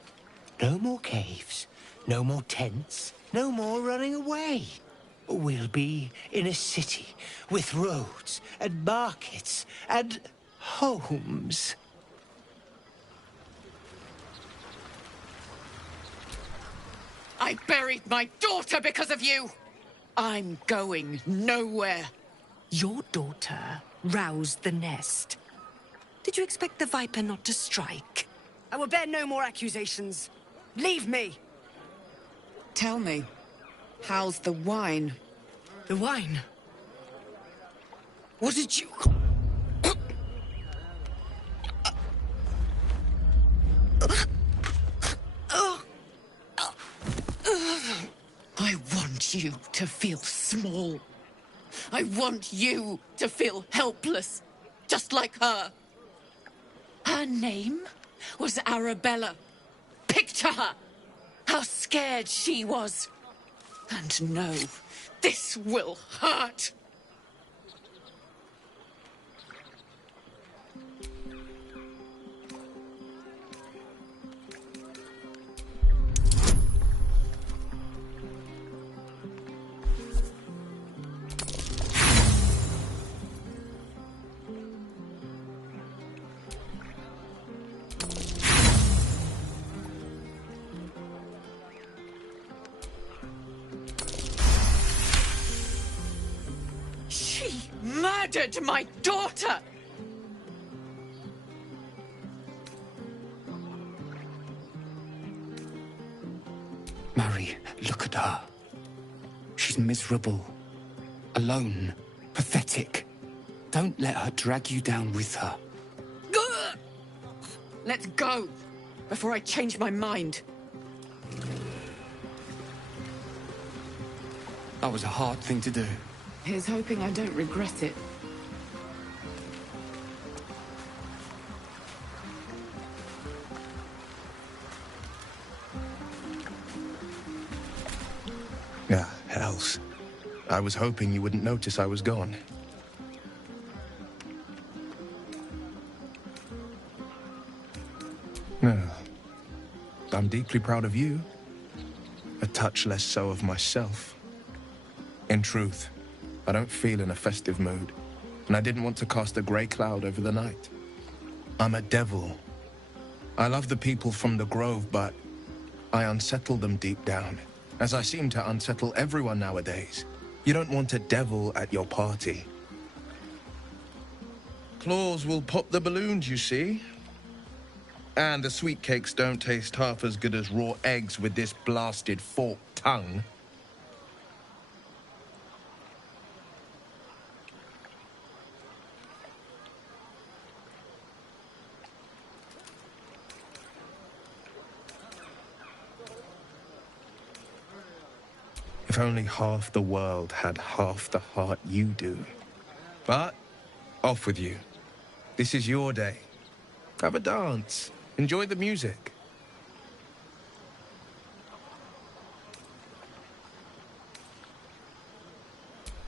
No more caves, no more tents, no more running away. We'll be in a city with roads and markets and homes. I buried my daughter because of you! I'm going nowhere. Your daughter roused the nest. Did you expect the Viper not to strike? I will bear no more accusations. Leave me! Tell me, how's the wine? The wine? What did you... I want you to feel small. I want you to feel helpless, just like her. Her name was Arabella. Picture her, how scared she was. And no, this will hurt. Murdered my daughter! Mary, look at her. She's miserable, alone, pathetic. Don't let her drag you down with her. Let's go, before I change my mind. That was a hard thing to do. Here's hoping I don't regret it. Yeah, hells. I was hoping you wouldn't notice I was gone. No. I'm deeply proud of you. A touch less so of myself. In truth, I don't feel in a festive mood, and I didn't want to cast a grey cloud over the night. I'm a devil. I love the people from the Grove, but I unsettle them deep down, as I seem to unsettle everyone nowadays. You don't want a devil at your party. Claws will pop the balloons, you see. And the sweet cakes don't taste half as good as raw eggs with this blasted forked tongue. If only half the world had half the heart you do. But, off with you. This is your day. Have a dance. Enjoy the music.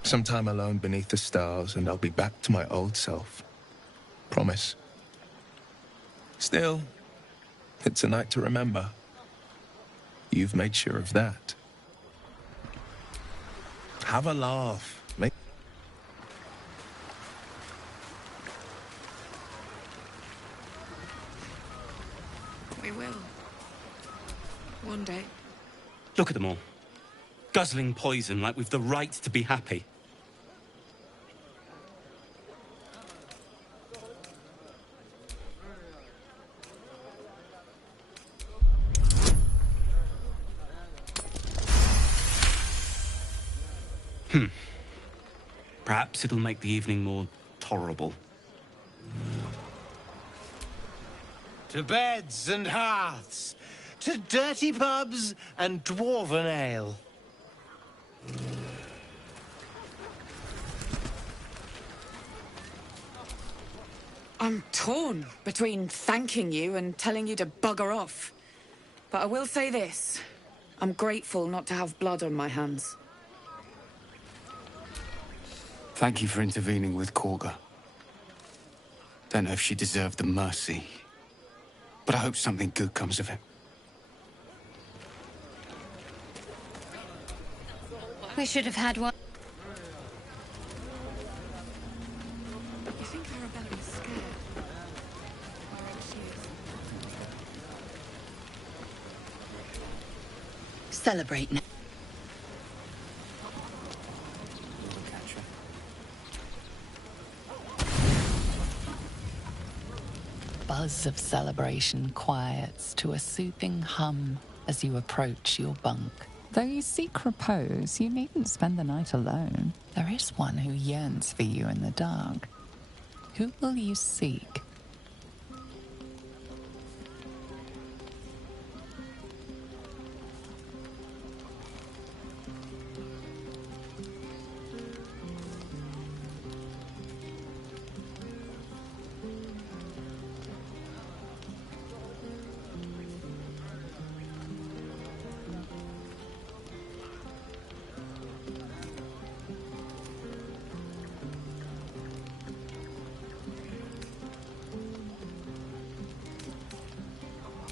Some time alone beneath the stars, and I'll be back to my old self. Promise. Still, it's a night to remember. You've made sure of that. Have a laugh. We will. One day. Look at them all. Guzzling poison like we've the right to be happy. Perhaps it'll make the evening more tolerable. To beds and hearths, to dirty pubs and dwarven ale. I'm torn between thanking you and telling you to bugger off. But I will say this. I'm grateful not to have blood on my hands. Thank you for intervening with Korga. Don't know if she deserved the mercy, but I hope something good comes of it. We should have had one. You think Arabella's scared? Celebrate now. Buzz of celebration quiets to a soothing hum as you approach your bunk. Though you seek repose, you needn't spend the night alone. There is one who yearns for you in the dark. Who will you seek?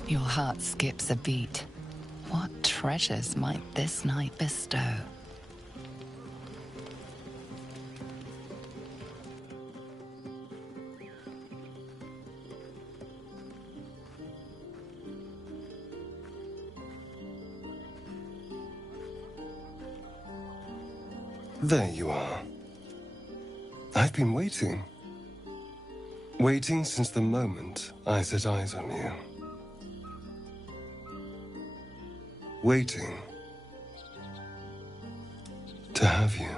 Your heart skips a beat. What treasures might this night bestow? There you are. I've been waiting. Waiting since the moment I set eyes on you. Waiting to have you.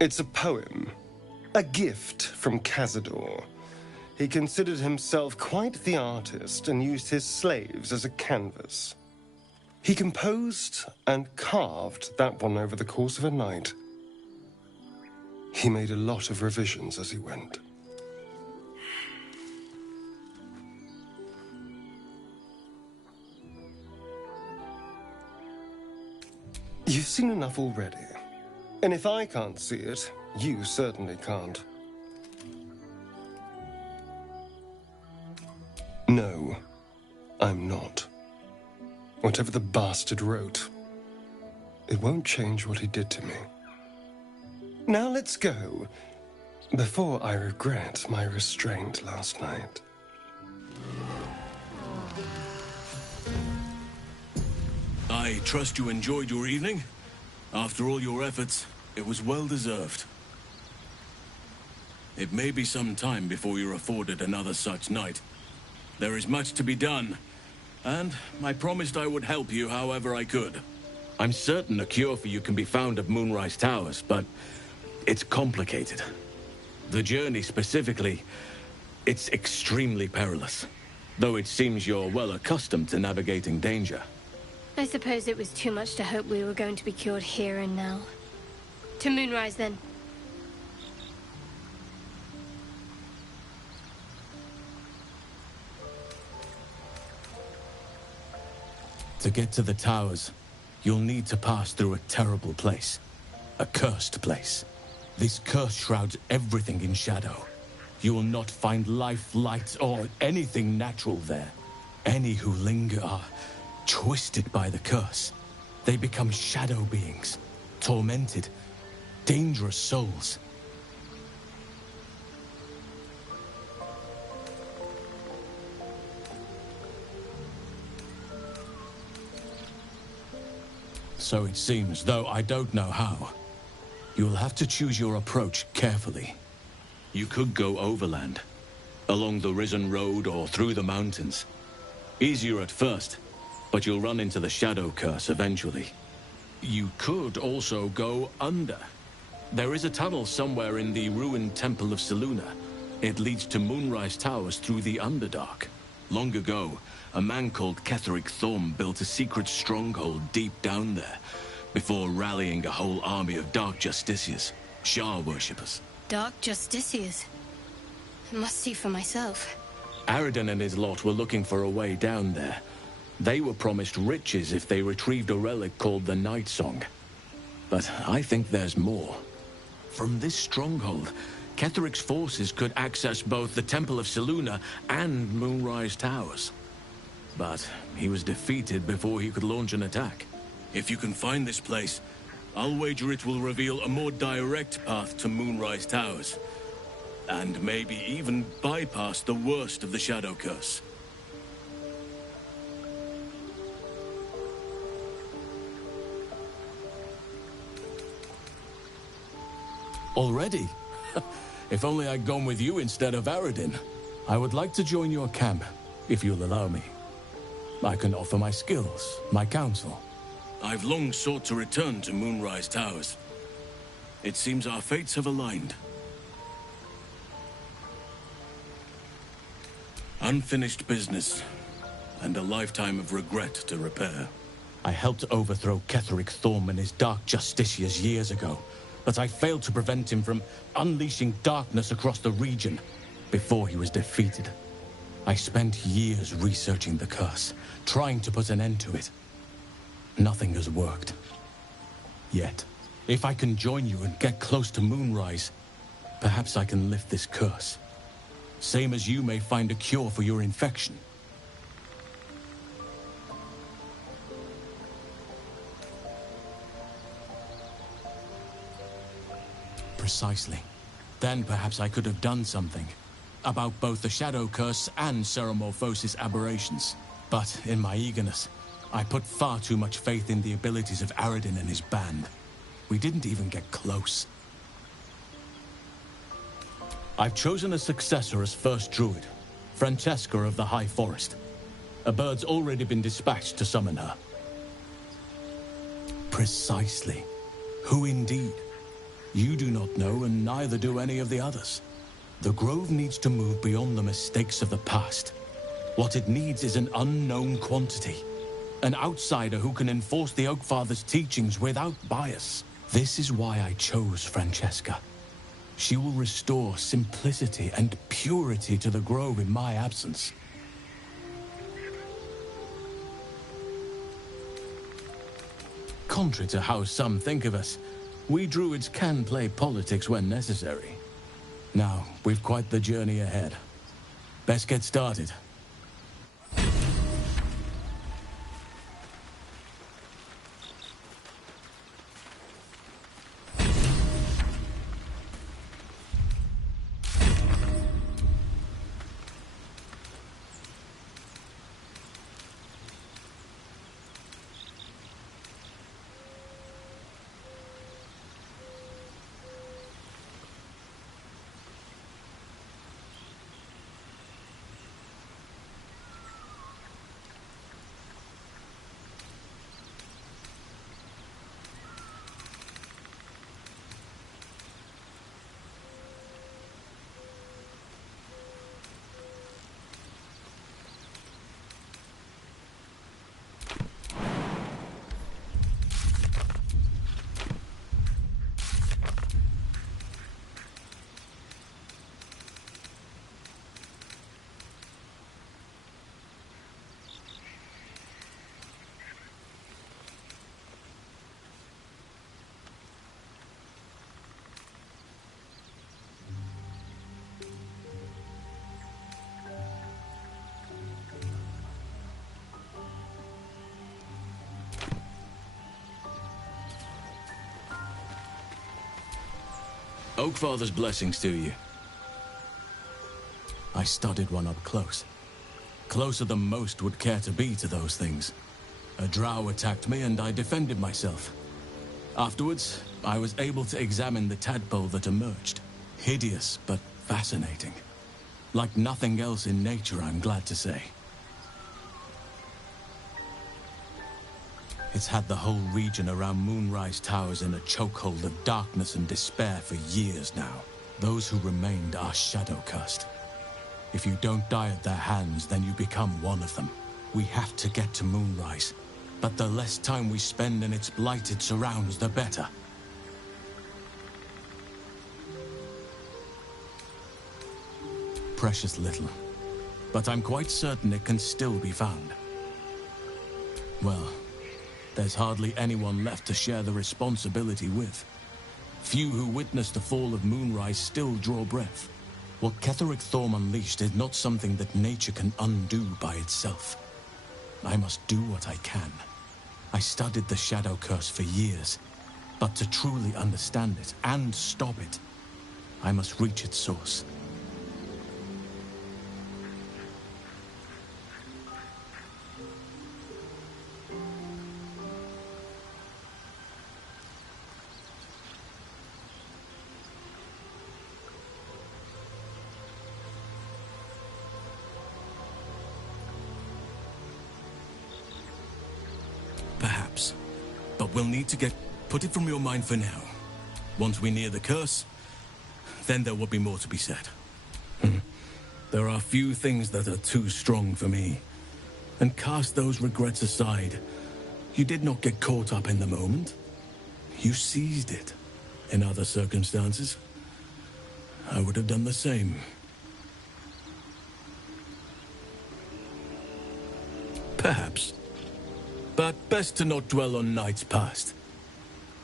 It's a poem, a gift from Cazador. He considered himself quite the artist and used his slaves as a canvas. He composed and carved that one over the course of a night. He made a lot of revisions as he went. You've seen enough already. And if I can't see it, you certainly can't. No, I'm not. Whatever the bastard wrote, it won't change what he did to me. Now let's go, before I regret my restraint last night. I trust you enjoyed your evening? After all your efforts, it was well deserved. It may be some time before you're afforded another such night. There is much to be done, and I promised I would help you however I could. I'm certain a cure for you can be found at Moonrise Towers, but It's complicated. The journey specifically, it's extremely perilous. Though it seems you're well accustomed to navigating danger. I suppose it was too much to hope we were going to be cured here and now. To Moonrise, then. To get to the towers, you'll need to pass through a terrible place. A cursed place. This curse shrouds everything in shadow. You will not find life, light, or anything natural there. Any who linger are twisted by the curse. They become shadow beings, tormented, dangerous souls. So it seems, though I don't know how. You'll have to choose your approach carefully. You could go overland, along the Risen Road or through the mountains. Easier at first, but you'll run into the Shadow Curse eventually. You could also go under. There is a tunnel somewhere in the ruined Temple of Selûne. It leads to Moonrise Towers through the Underdark. Long ago, a man called Ketheric Thorm built a secret stronghold deep down there, before rallying a whole army of Dark Justiciars, Shah worshippers. Dark Justiciars? I must see for myself. Aradin and his lot were looking for a way down there. They were promised riches if they retrieved a relic called the Night Song. But I think there's more. From this stronghold, Ketheric's forces could access both the Temple of Selûne and Moonrise Towers. But he was defeated before he could launch an attack. If you can find this place, I'll wager it will reveal a more direct path to Moonrise Towers. And maybe even bypass the worst of the Shadow Curse. Already? If only I'd gone with you instead of Aradin. I would like to join your camp, if you'll allow me. I can offer my skills, my counsel. I've long sought to return to Moonrise Towers. It seems our fates have aligned. Unfinished business, and a lifetime of regret to repair. I helped overthrow Ketheric Thorm and his Dark Justiciars years ago, but I failed to prevent him from unleashing darkness across the region before he was defeated. I spent years researching the curse, trying to put an end to it. Nothing has worked. Yet, if I can join you and get close to Moonrise, perhaps I can lift this curse. Same as you may find a cure for your infection. Precisely. Then perhaps I could have done something about both the Shadow Curse and Ceremorphosis aberrations. But in my eagerness, I put far too much faith in the abilities of Aradin and his band. We didn't even get close. I've chosen a successor as first druid, Francesca of the High Forest. A bird's already been dispatched to summon her. Precisely. Who indeed? You do not know, and neither do any of the others. The Grove needs to move beyond the mistakes of the past. What it needs is an unknown quantity. An outsider who can enforce the Oakfather's teachings without bias. This is why I chose Francesca. She will restore simplicity and purity to the Grove in my absence. Contrary to how some think of us, we druids can play politics when necessary. Now, we've quite the journey ahead. Best get started. Oakfather's blessings to you. I studied one up close. Closer than most would care to be to those things. A drow attacked me and I defended myself. Afterwards, I was able to examine the tadpole that emerged. Hideous, but fascinating. Like nothing else in nature, I'm glad to say. It's had the whole region around Moonrise Towers in a chokehold of darkness and despair for years now. Those who remained are shadow-cast. If you don't die at their hands, then you become one of them. We have to get to Moonrise, but the less time we spend in its blighted surrounds, the better. Precious little, but I'm quite certain it can still be found. Well, there's hardly anyone left to share the responsibility with. Few who witnessed the fall of Moonrise still draw breath. What Ketheric Thorm unleashed is not something that nature can undo by itself. I must do what I can. I studied the Shadow Curse for years, but to truly understand it and stop it, I must reach its source. Perhaps. But we'll need to put it from your mind for now. Once we near the curse, then there will be more to be said. There are few things that are too strong for me. And cast those regrets aside. You did not get caught up in the moment. You seized it. In other circumstances, I would have done the same. Perhaps. But best to not dwell on nights past.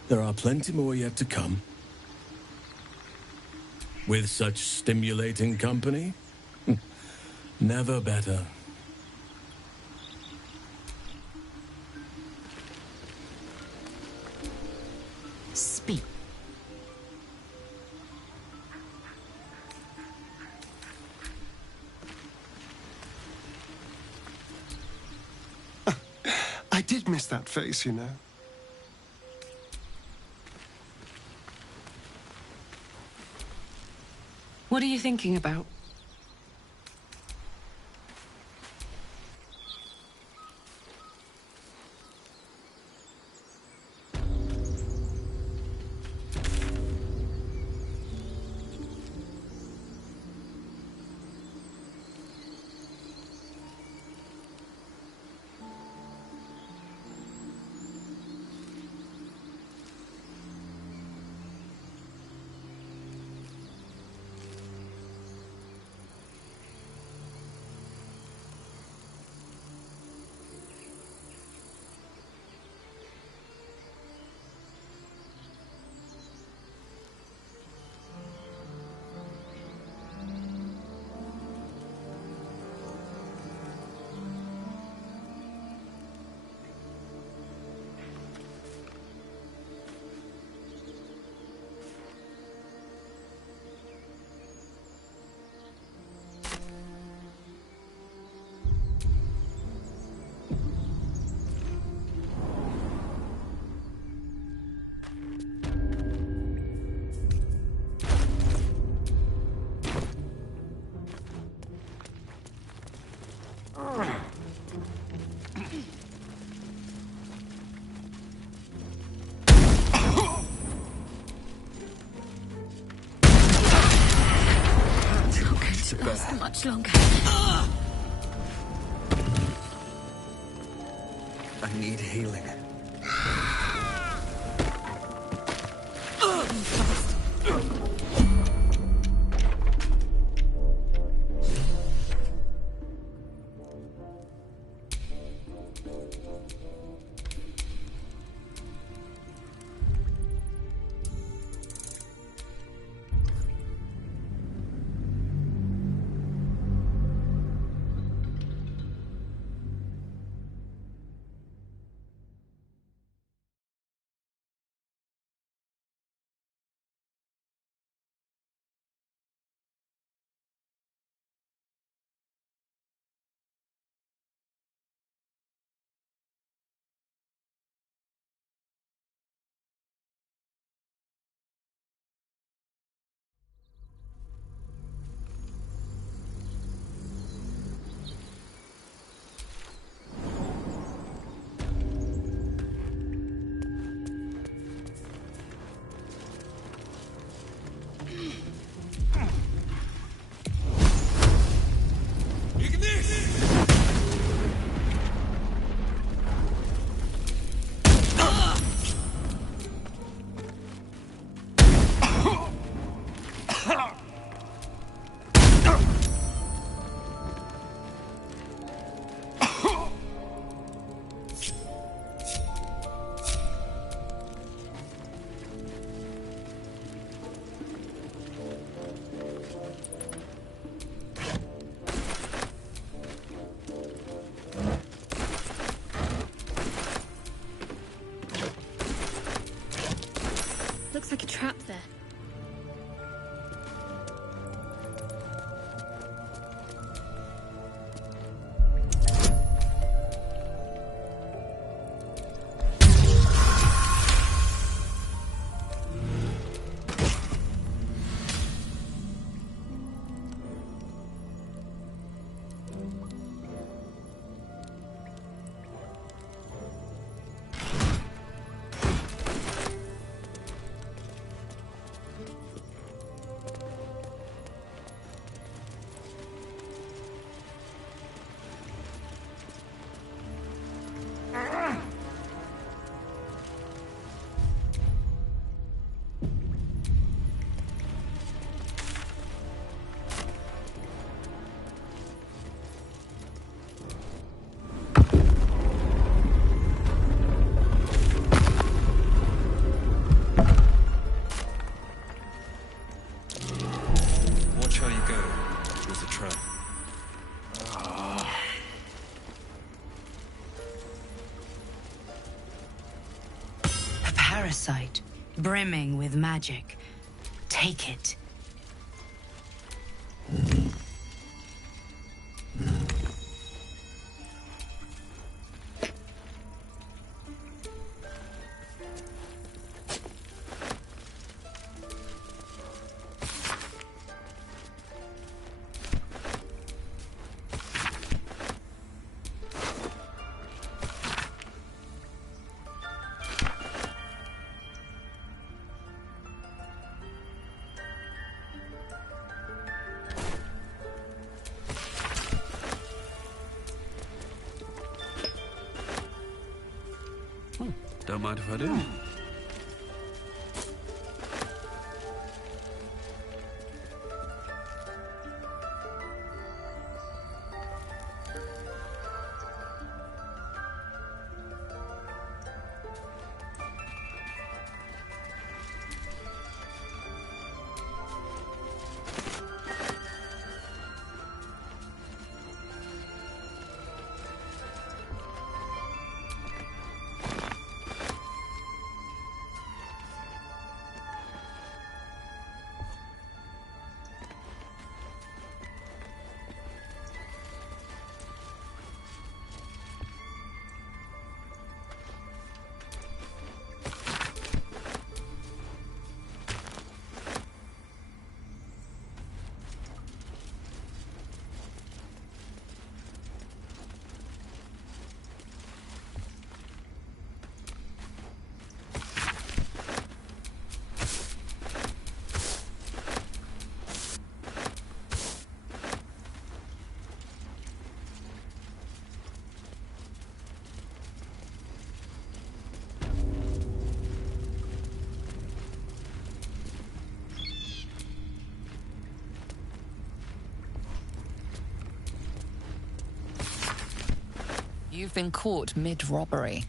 There are plenty more yet to come. With such stimulating company, never better. Speak. I did miss that face, you know. What are you thinking about? Last much longer. I need healing. looks like a trap there. Parasite, brimming with magic. Take it. Don't mind if I do. You've been caught mid-robbery.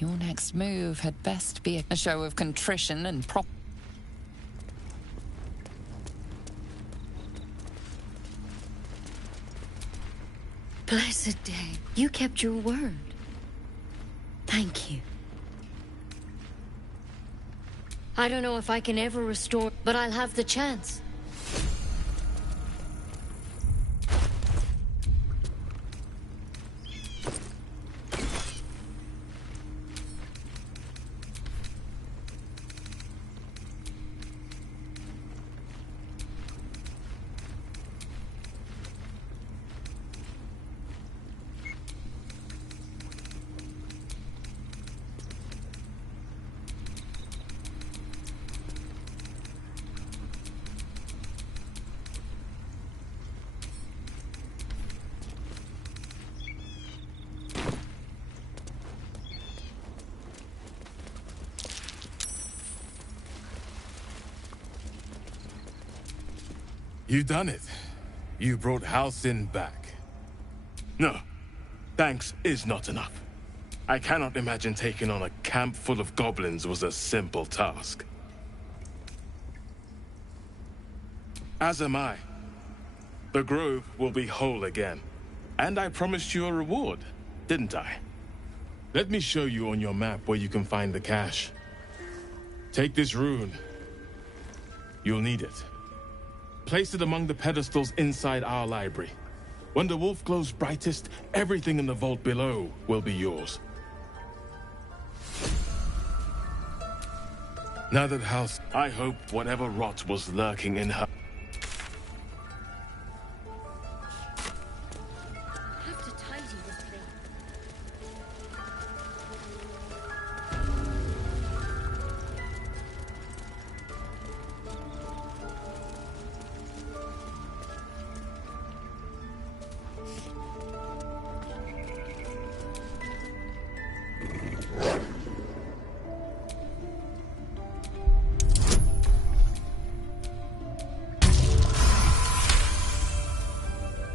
Your next move had best be a show of contrition and Blessed day. You kept your word. Thank you. I don't know if I can ever restore, but I'll have the chance. You done it. You brought Halcyon back. No, thanks is not enough. I cannot imagine taking on a camp full of goblins was a simple task. As am I. The grove will be whole again. And I promised you a reward, didn't I? Let me show you on your map where you can find the cache. Take this rune. You'll need it. Place it among the pedestals inside our library. When the wolf glows brightest, everything in the vault below will be yours. Now that house, I hope whatever rot was lurking in her. Have to tidy this place.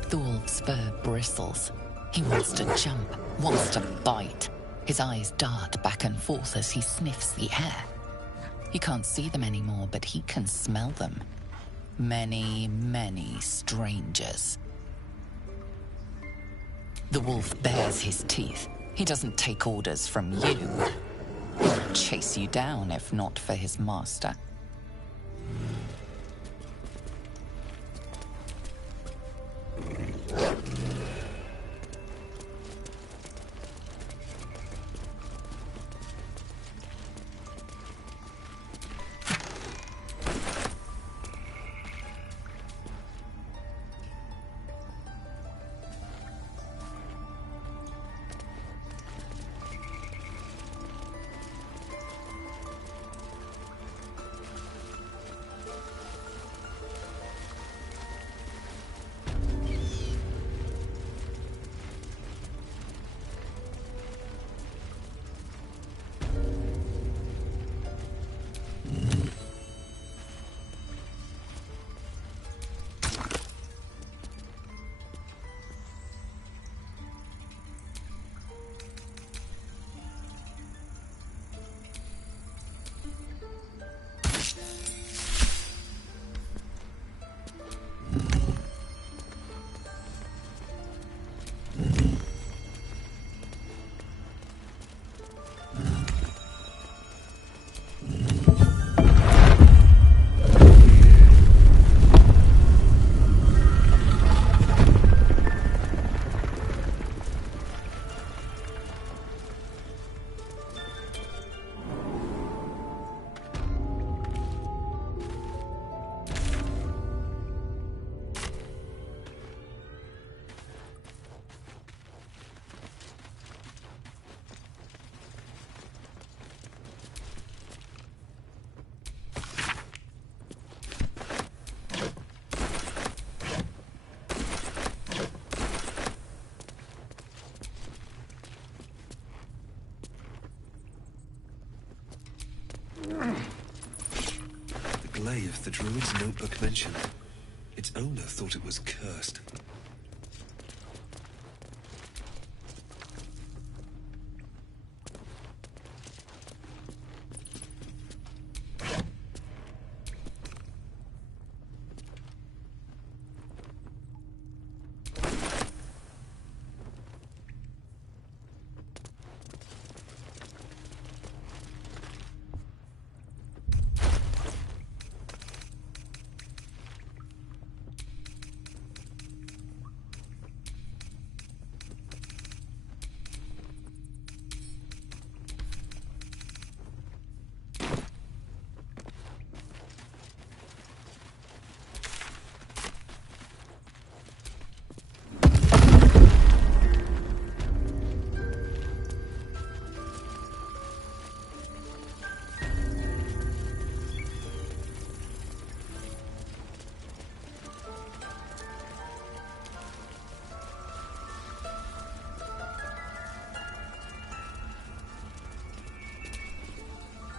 The wolf's fur bristles. He wants to jump, wants to bite. His eyes dart back and forth as he sniffs the air. You can't see them anymore, but he can smell them. Many, many strangers. The wolf bares his teeth. He doesn't take orders from you. He would chase you down if not for his master. The glaive the druid's notebook mentioned. Its owner thought it was cursed.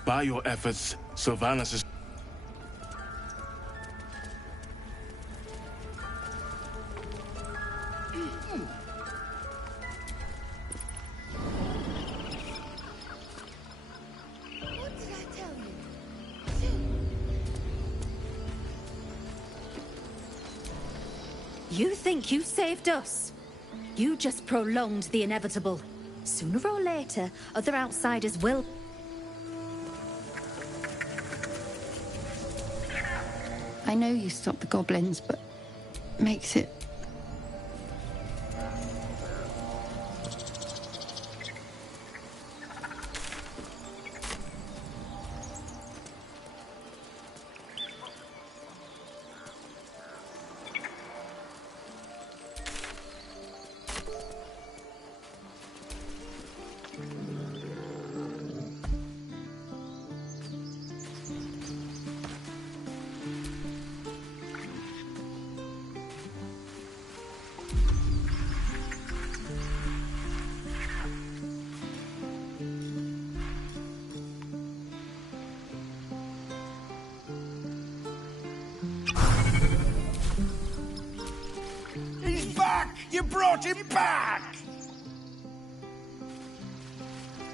By your efforts, Sylvanas is... You think you saved us? You just prolonged the inevitable. Sooner or later, other outsiders will... I know you stopped the goblins, but makes it... You brought him back!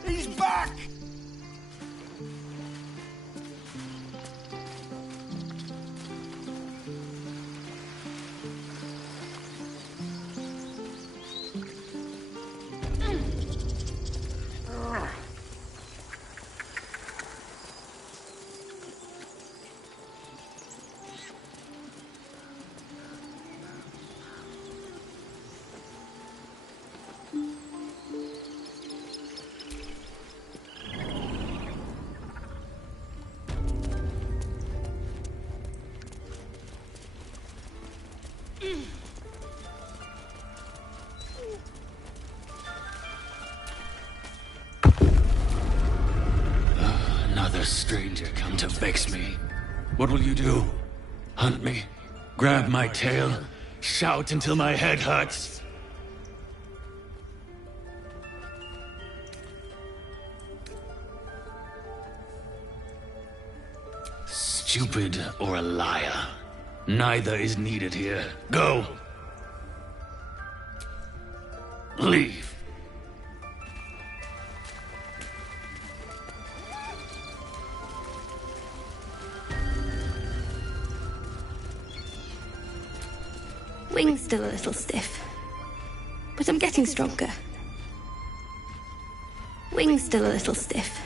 He's back! Another stranger come to vex me. What will you do? Hunt me? Grab my tail? Shout until my head hurts? Stupid or a liar. Neither is needed here. Go! Leave. Wing's still a little stiff, but I'm getting stronger. Wing's still a little stiff.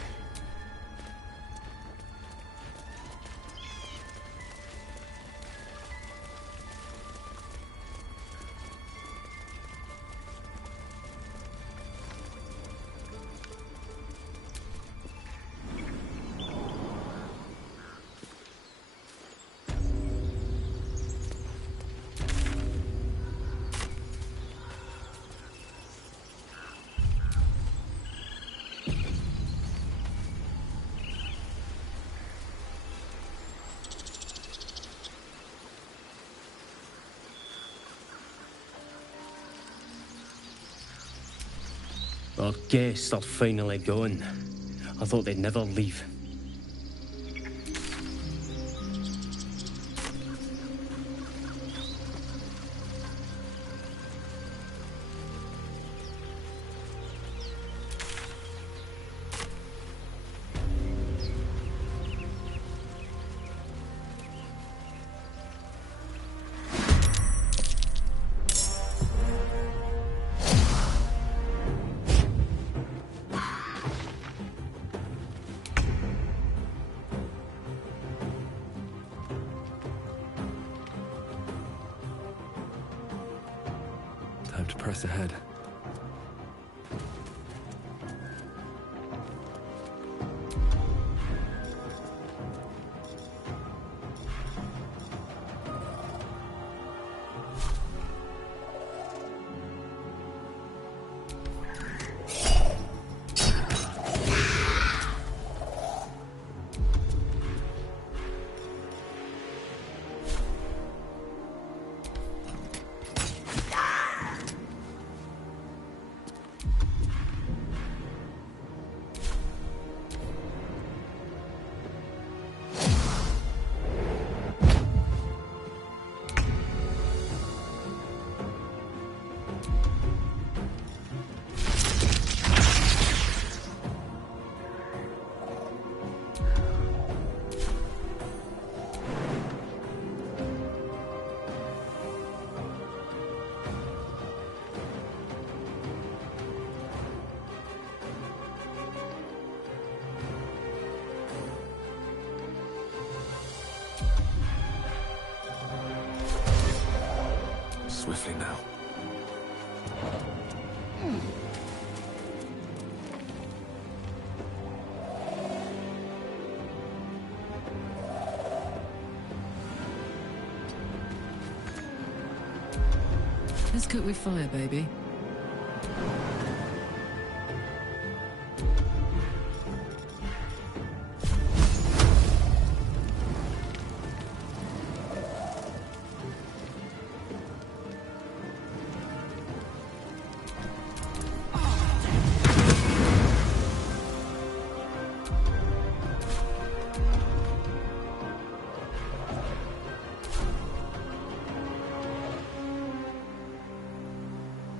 Our guests are finally gone. I thought they'd never leave. Time to press ahead. Swiftly now. Let's cook with fire, baby.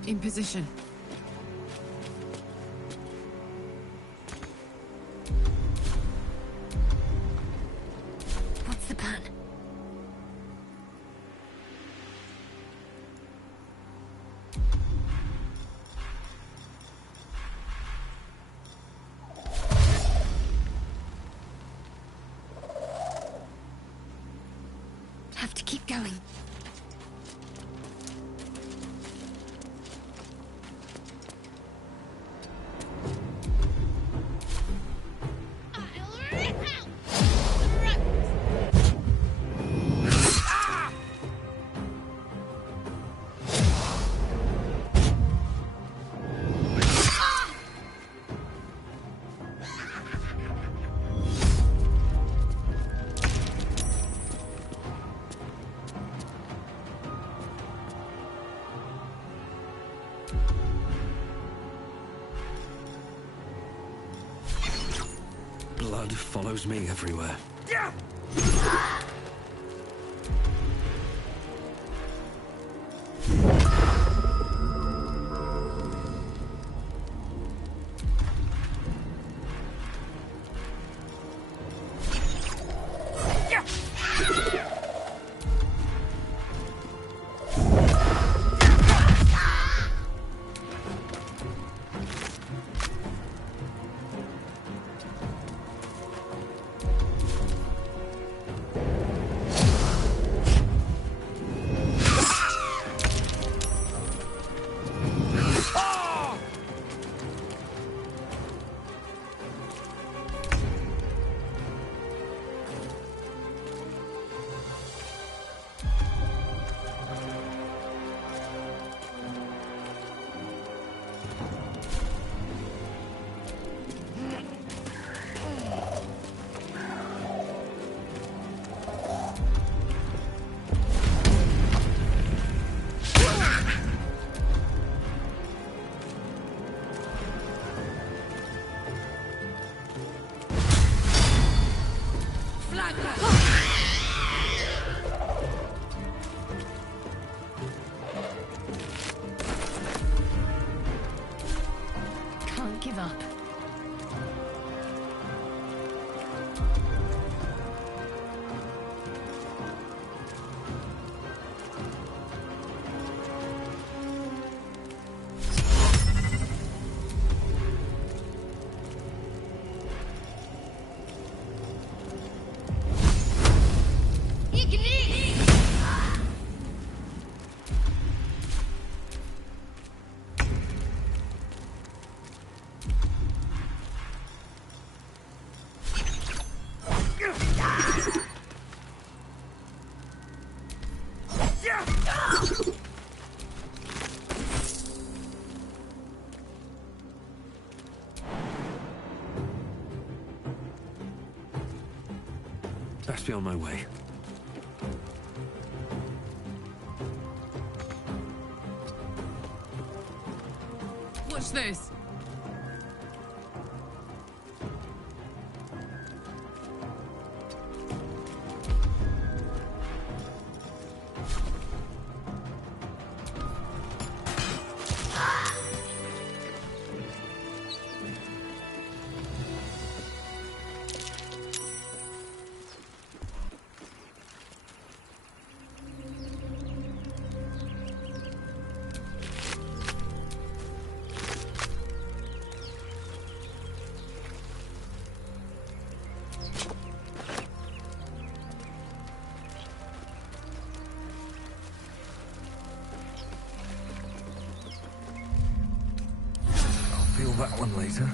In position. What's the plan? Have to keep going. Blood follows me everywhere. Can't give up. Best be on my way. Watch this. feel that one later.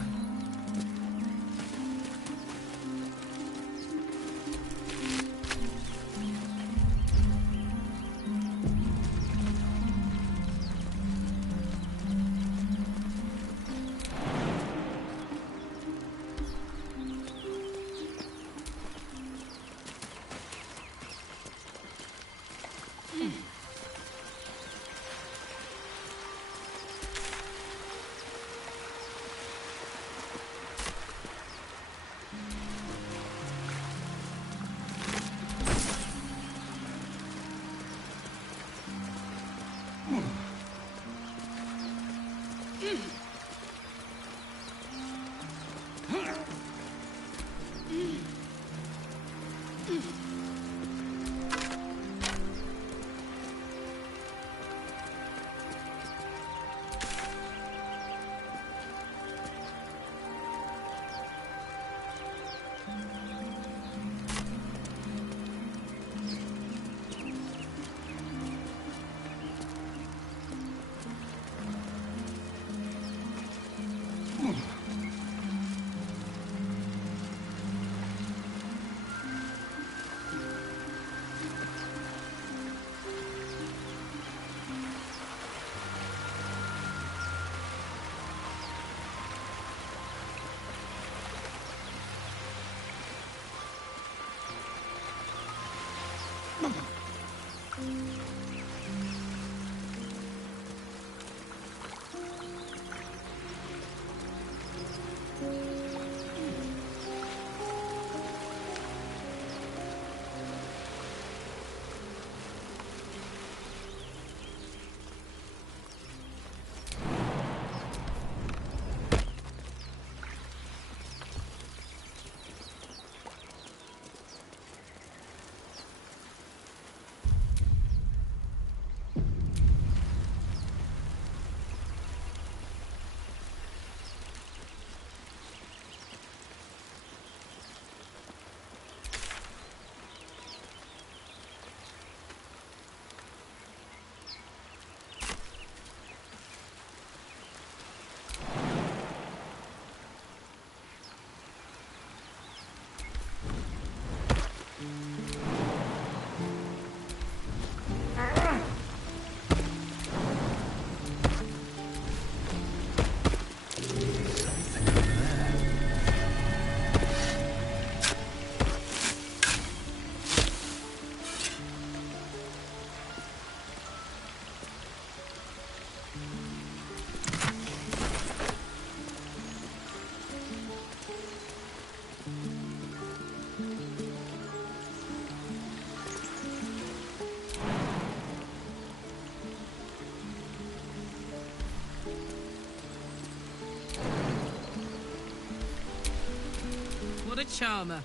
What a charmer.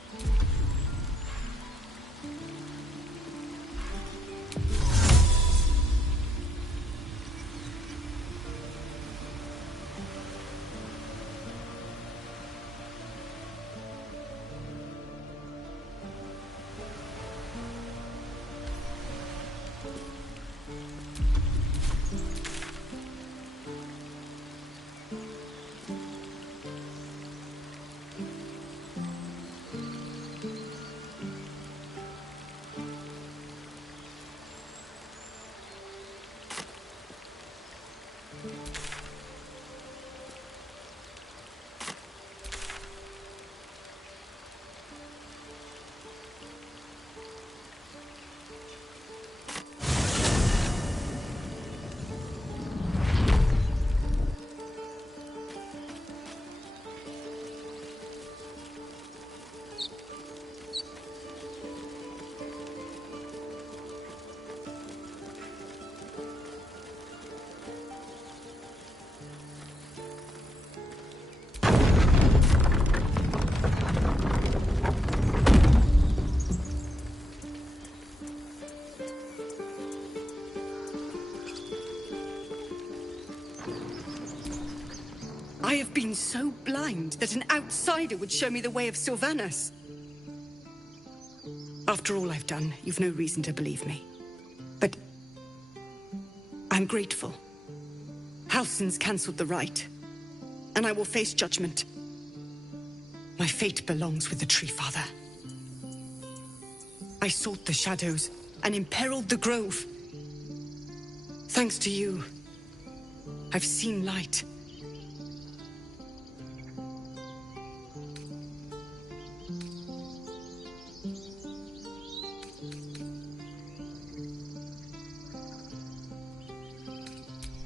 I have been so blind that an outsider would show me the way of Sylvanas. After all I've done, you've no reason to believe me. But I'm grateful. Halsin's cancelled the rite. and I will face judgment. My fate belongs with the Tree Father. I sought the shadows and imperiled the grove. Thanks to you, I've seen light.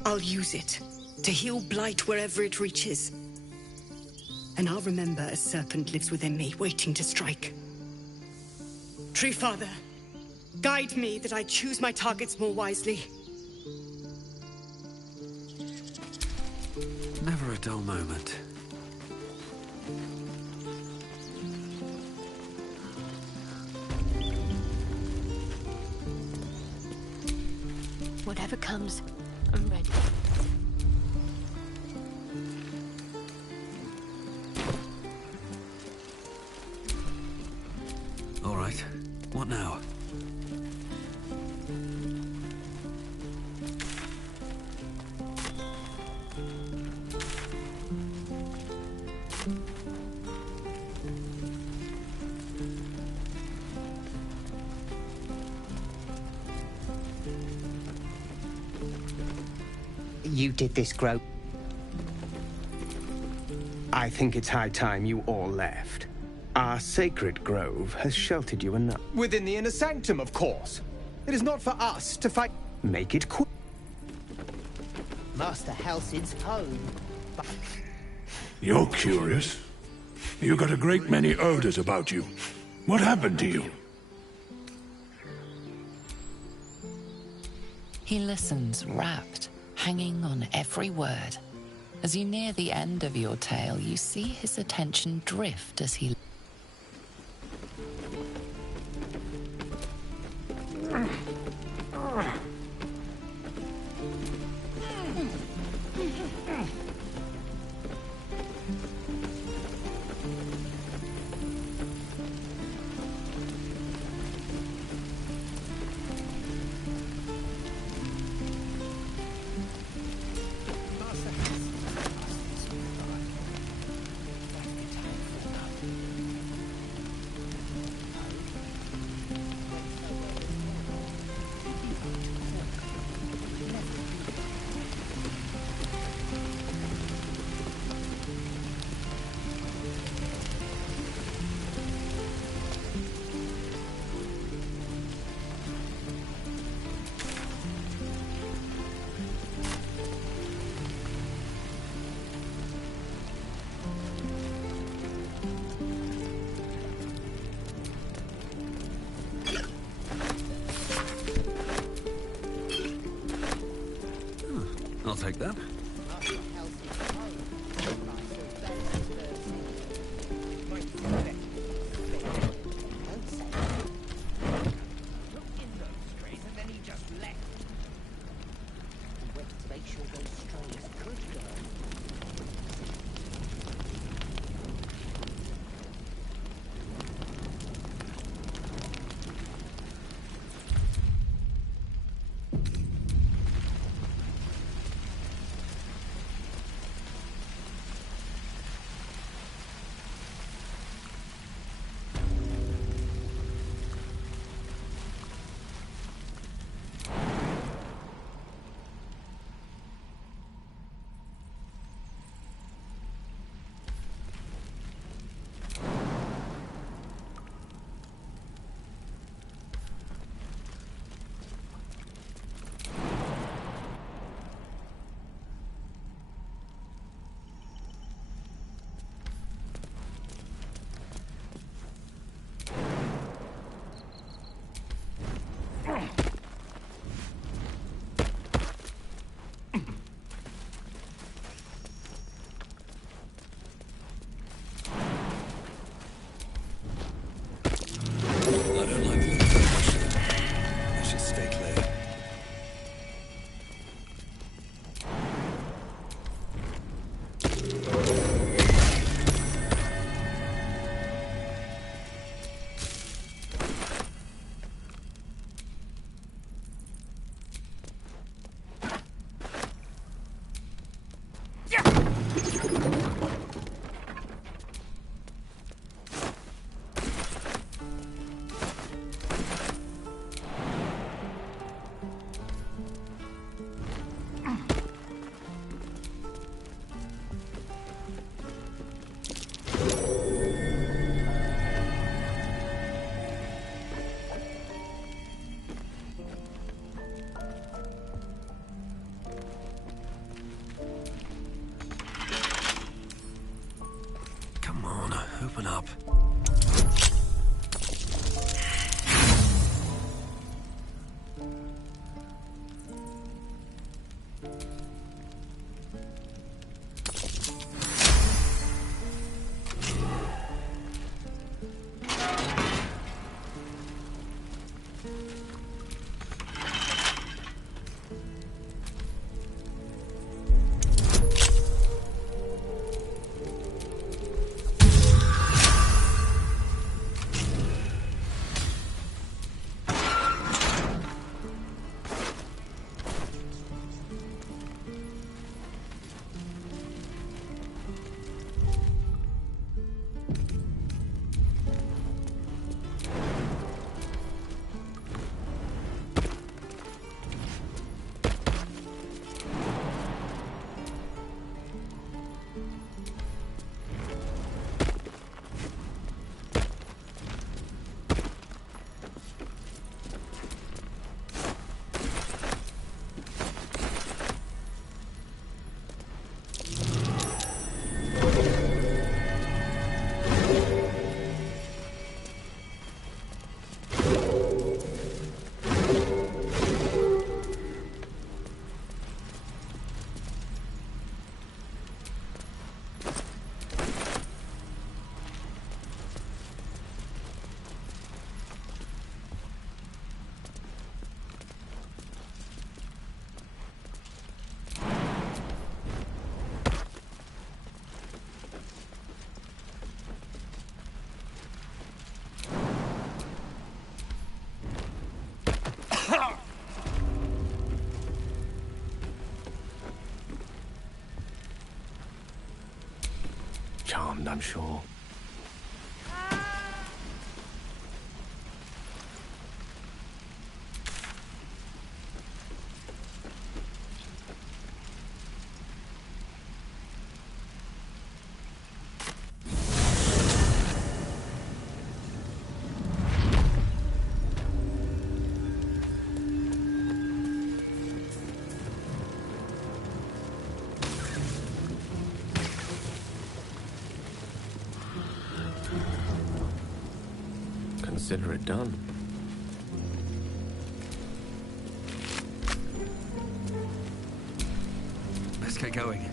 I'll use it to heal blight wherever it reaches. And I'll remember a serpent lives within me, waiting to strike. Tree Father, guide me that I choose my targets more wisely. Never a dull moment. Whatever comes, I'm ready. All right. What now? You did this, Grove. I think it's high time you all left. Our sacred grove has sheltered you enough. Within the inner sanctum, of course. It is not for us to fight. Make it quick. Master Halsin's home. You're curious. You got a great many odors about you. What happened to you? He listens, rapt, hanging on every word. As you near the end of your tale, you see his attention drift as he... I'll take that. Open up. Charmed, I'm sure. Consider it done. Let's get going.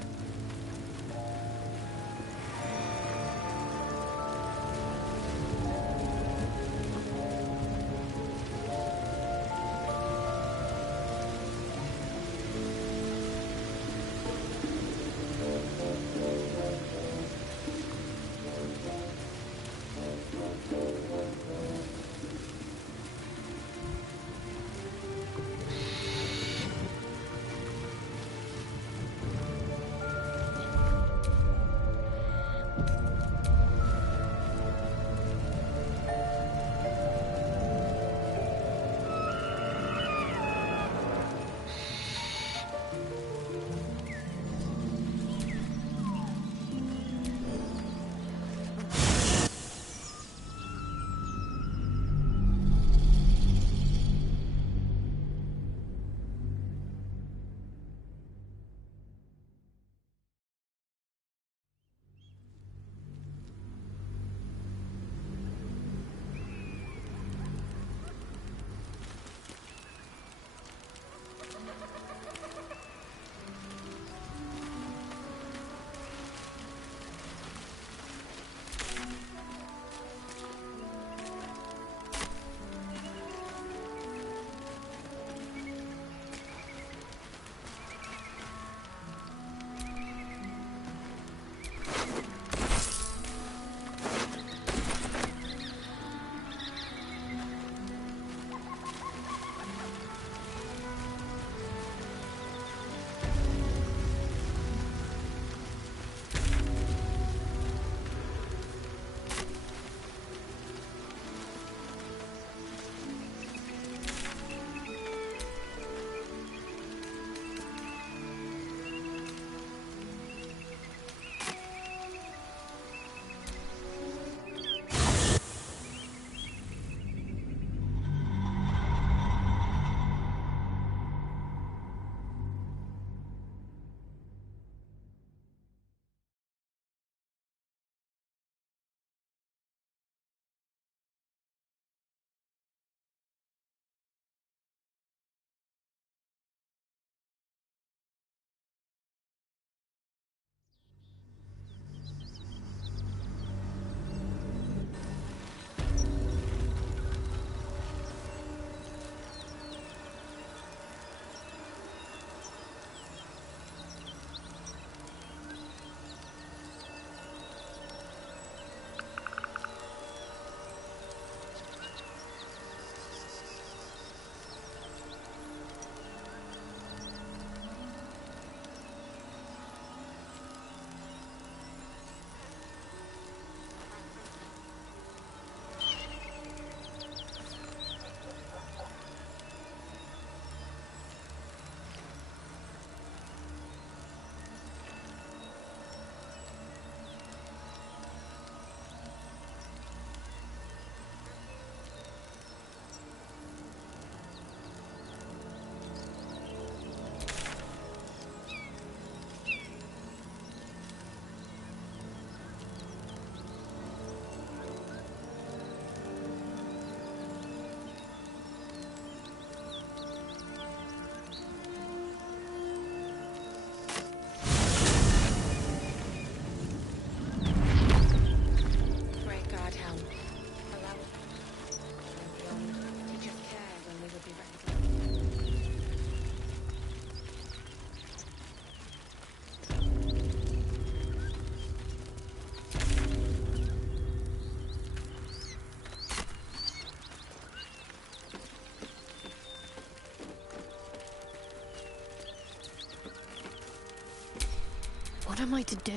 am I to do?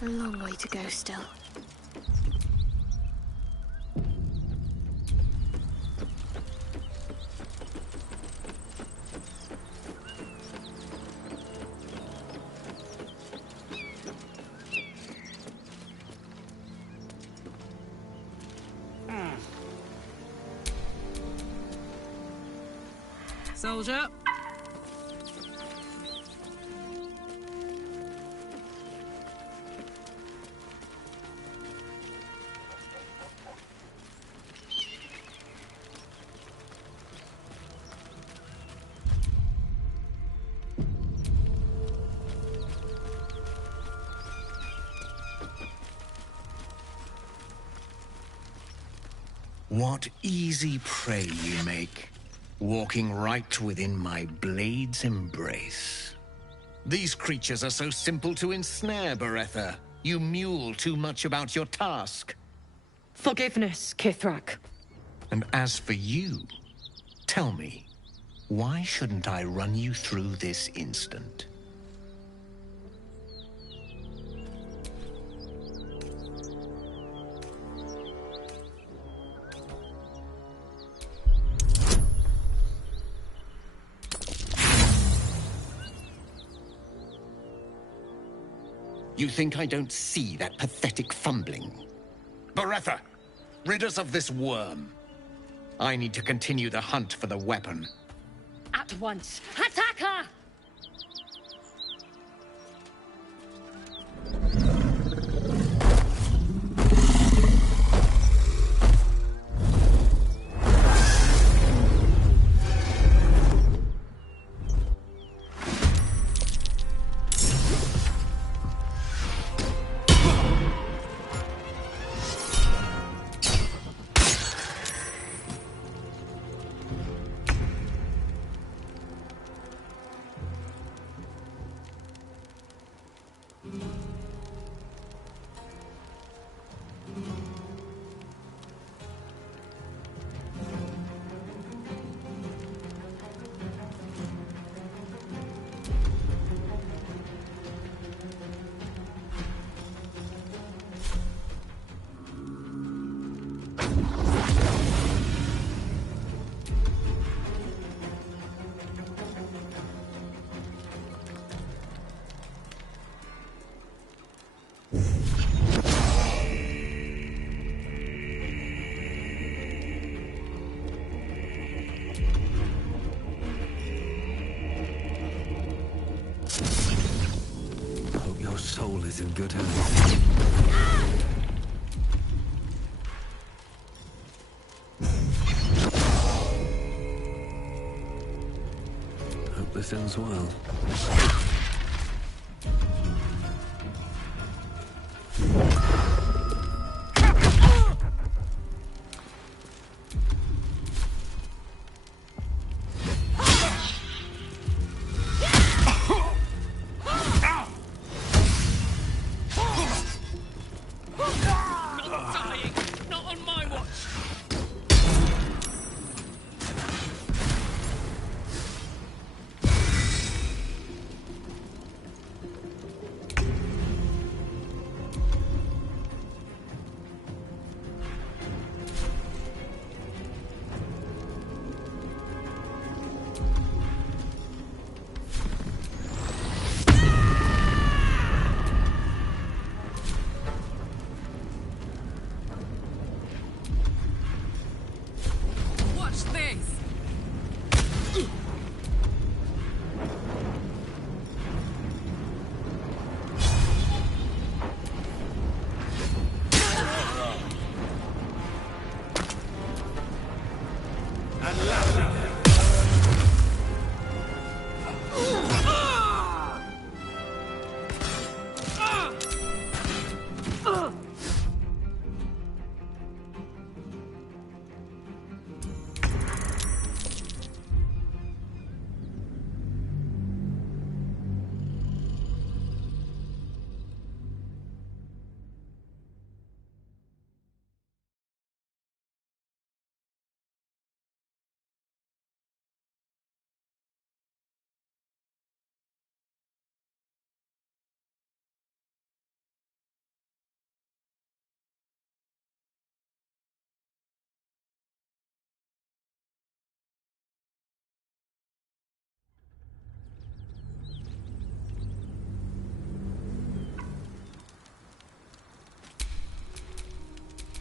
A long way to go still. Soldier. What easy prey you make, walking right within my blade's embrace. These creatures are so simple to ensnare, Beretha. You mule too much about your task. Forgiveness, Kithrak. And as for you, tell me, why shouldn't I run you through this instant? You think I don't see that pathetic fumbling? Beretha, rid us of this worm. I need to continue the hunt for the weapon. At once. Attack her! Soul is in good hands. Hope this ends well.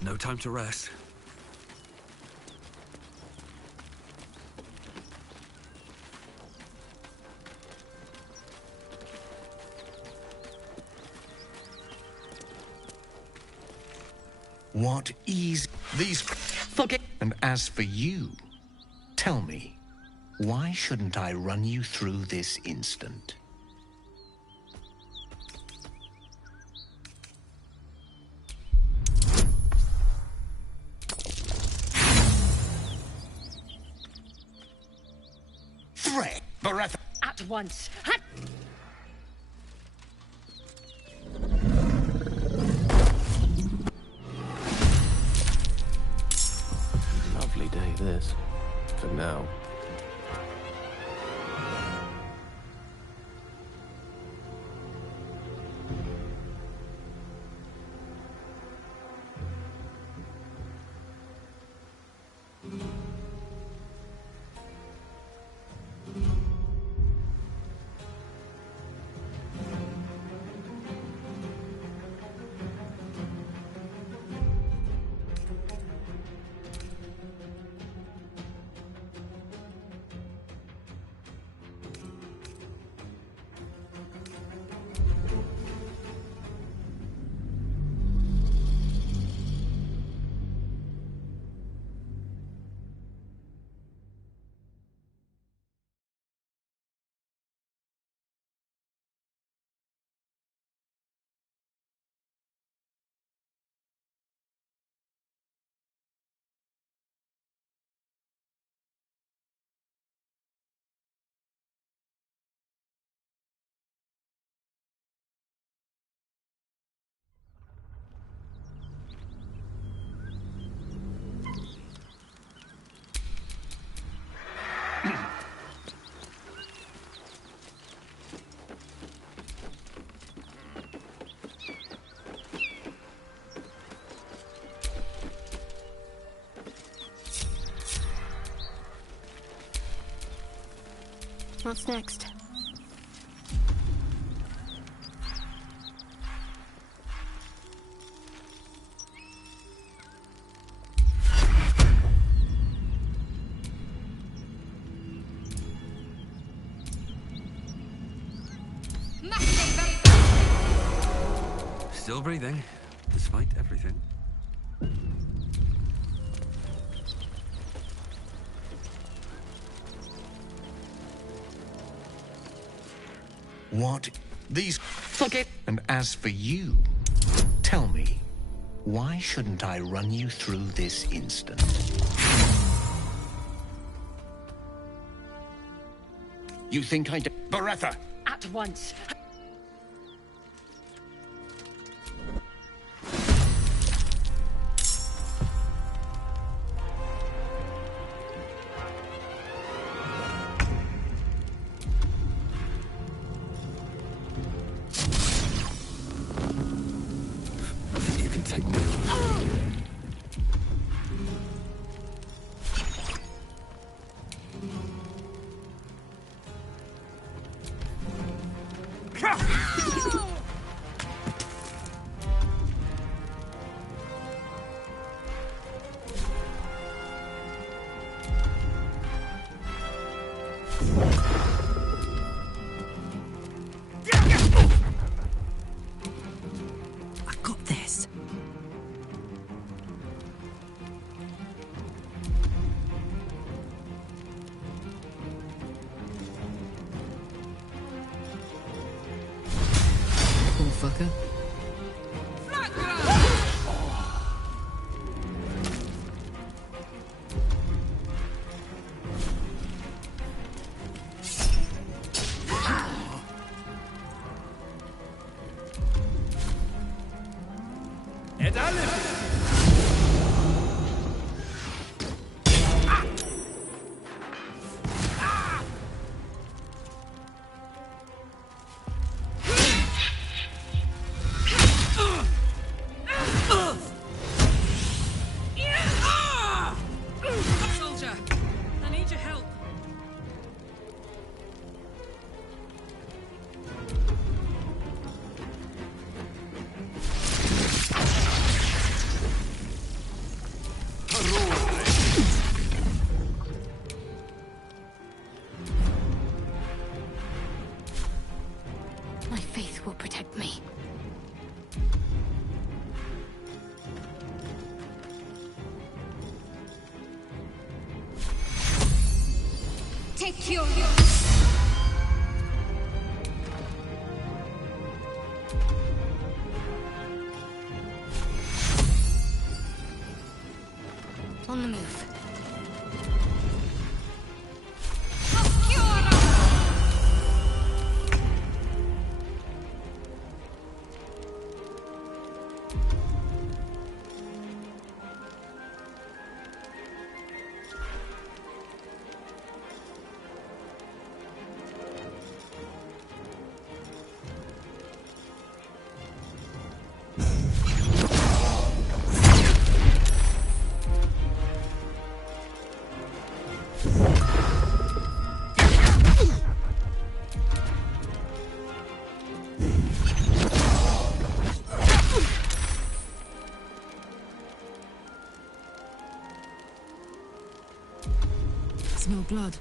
No time to rest. What ease these... Forget. And as for you, tell me, why shouldn't I run you through this instant? Threat, Bereth. At once. Lovely day, this. For now. What's next? Still breathing, despite everything. What? These... Forget. And as for you, tell me, why shouldn't I run you through this instant? You think I... Beretha! At once. I've got this. Poor fucker. Soldier, I need your help. will protect me. Take your... On the move. Smell blood.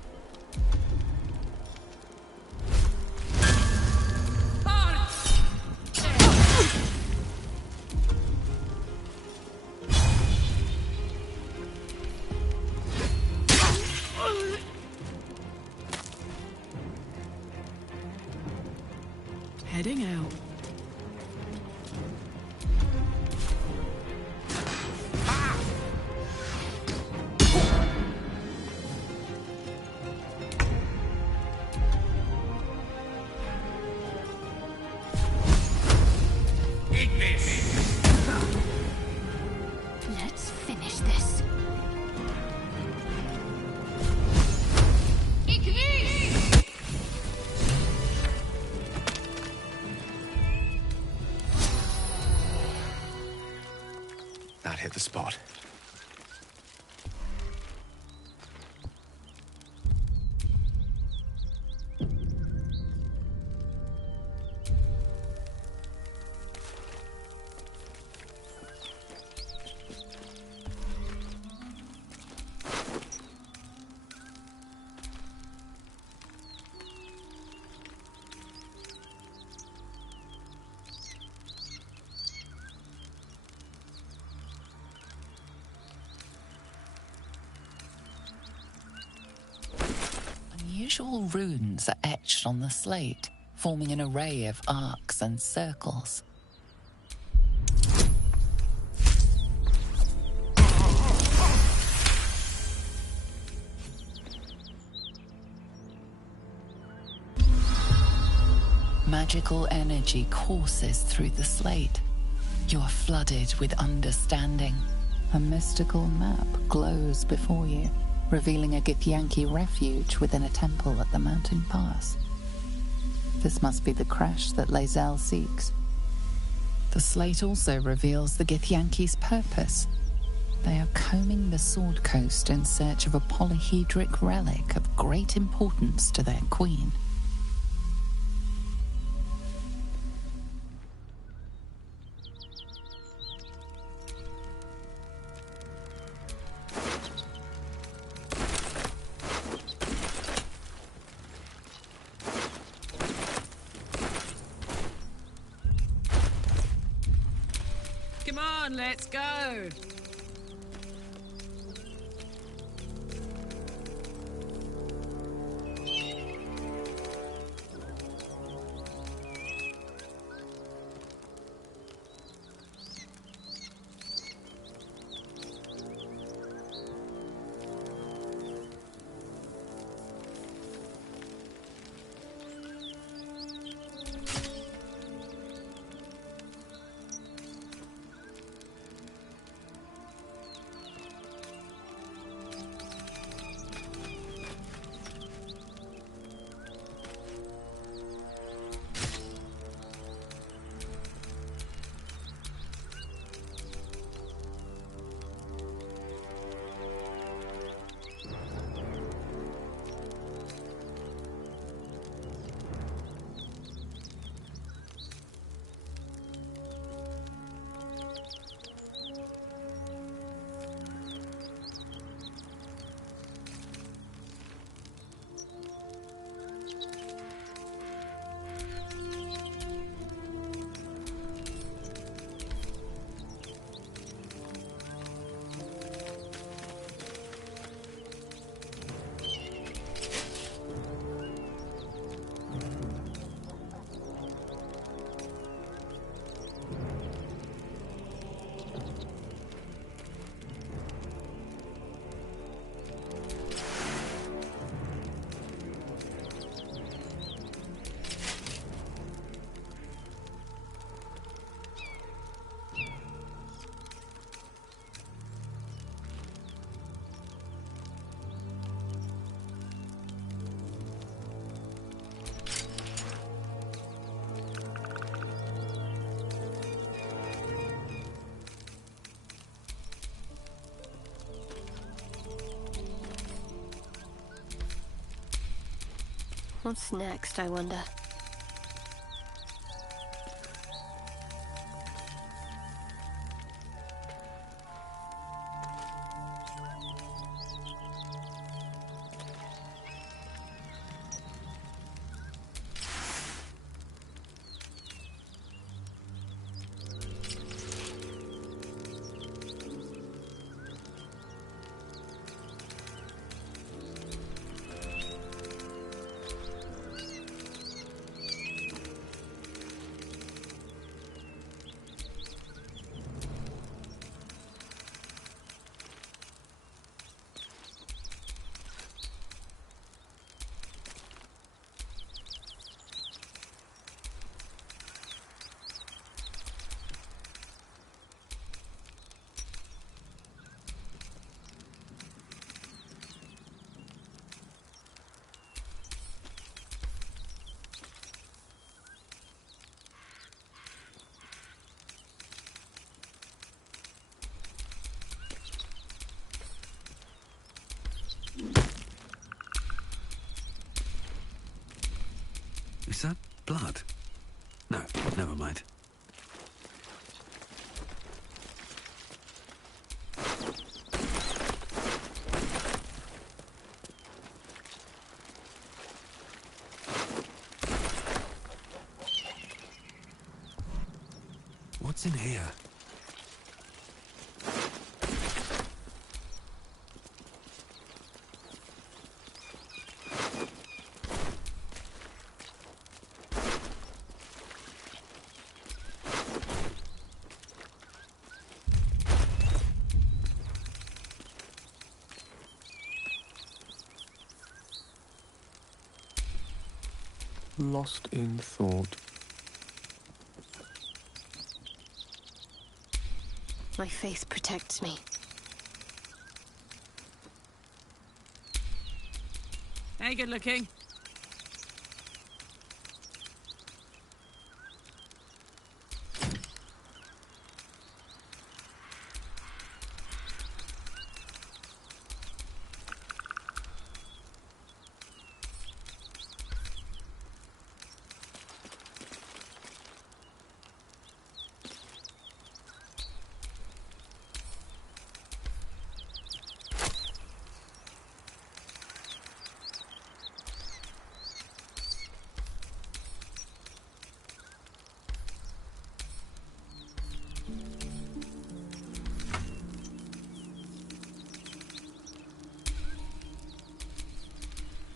Heading out. Let's finish this. That hit the spot. Unusual runes are etched on the slate, forming an array of arcs and circles. Magical energy courses through the slate. You are flooded with understanding. A mystical map glows before you, revealing a Githyanki refuge within a temple at the mountain pass. This must be the crash that Lae'zel seeks. The slate also reveals the Githyanki's purpose. They are combing the Sword Coast in search of a polyhedric relic of great importance to their queen. Come on, let's go! What's next, I wonder? Is that blood? No, never mind. What's in here? Lost in thought. My faith protects me. Hey, good looking.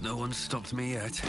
No one's stopped me yet.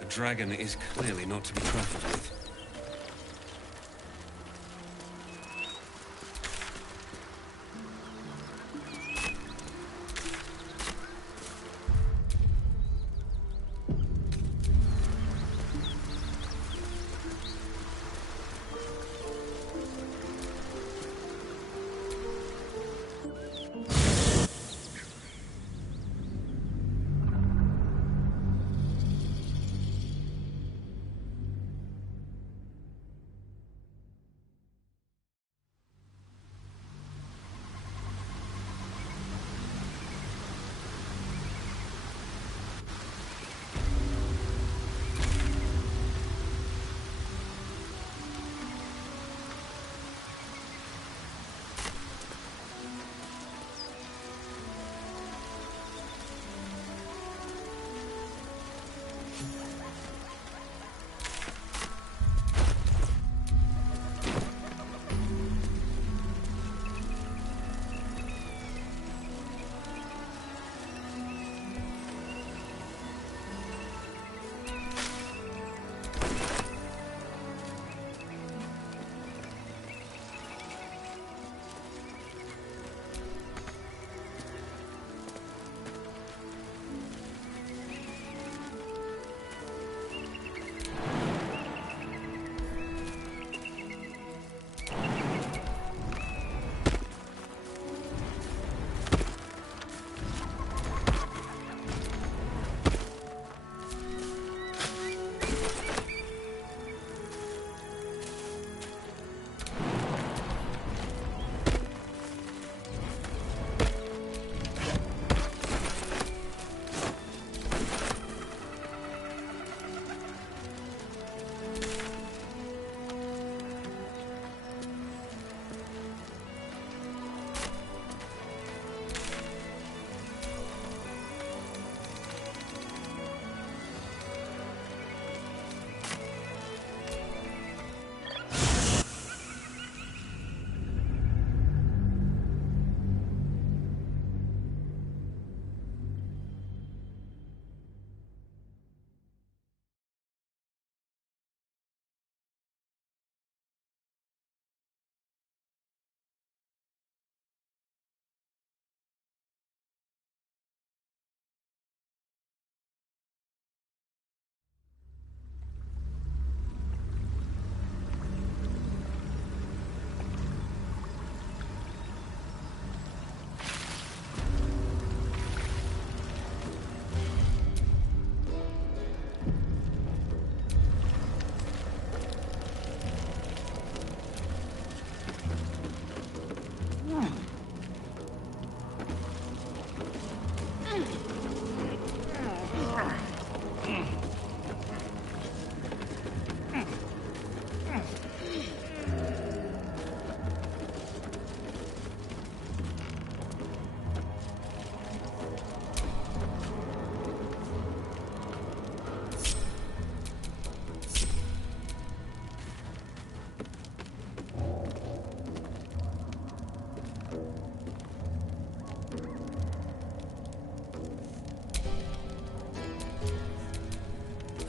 The dragon is clearly not to be trifled with.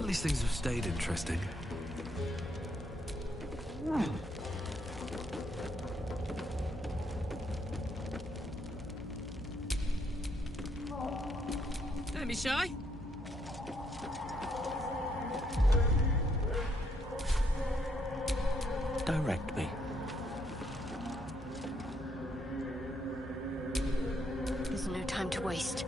least things have stayed interesting. Don't be shy. Direct me. There's no time to waste.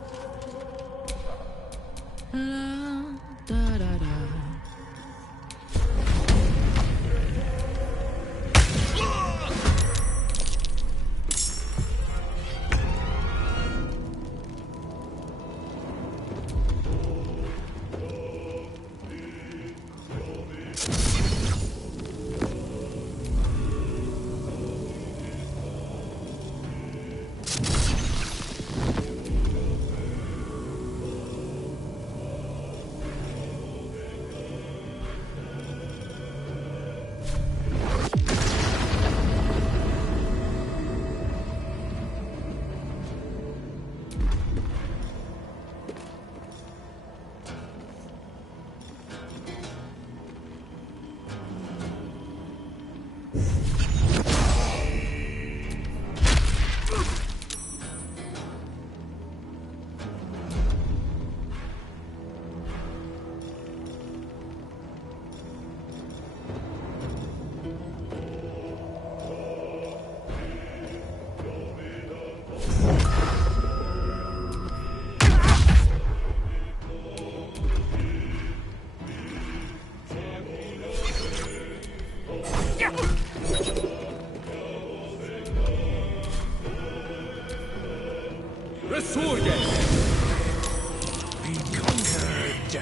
Be conquered.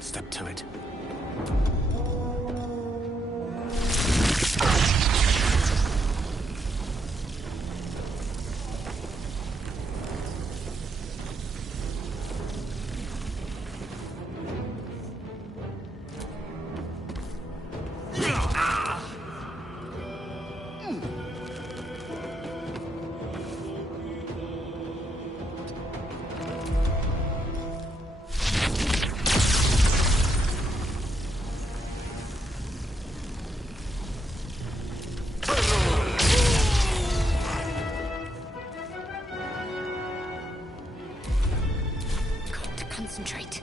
Step to it. Concentrate.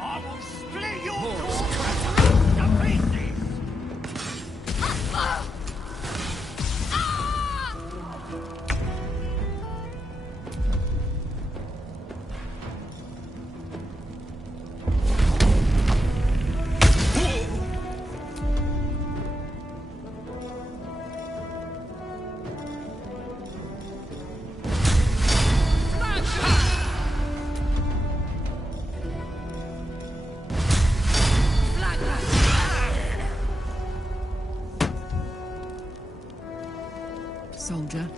I will split your Soldier.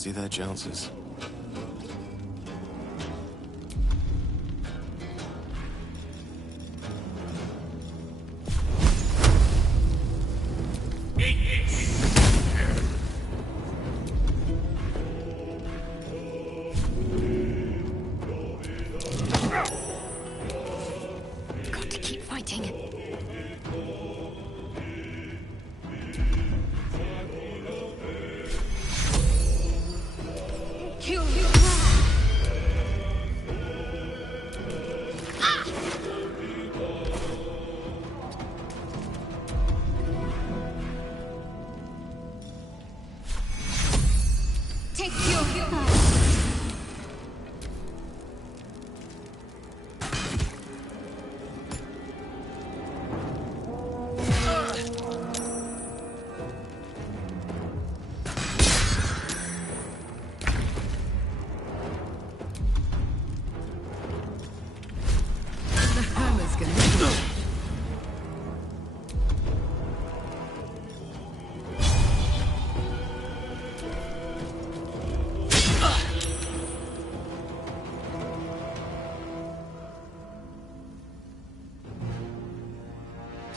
fancy their chances. Got to keep fighting. Kill you. Take your The hammer's gonna...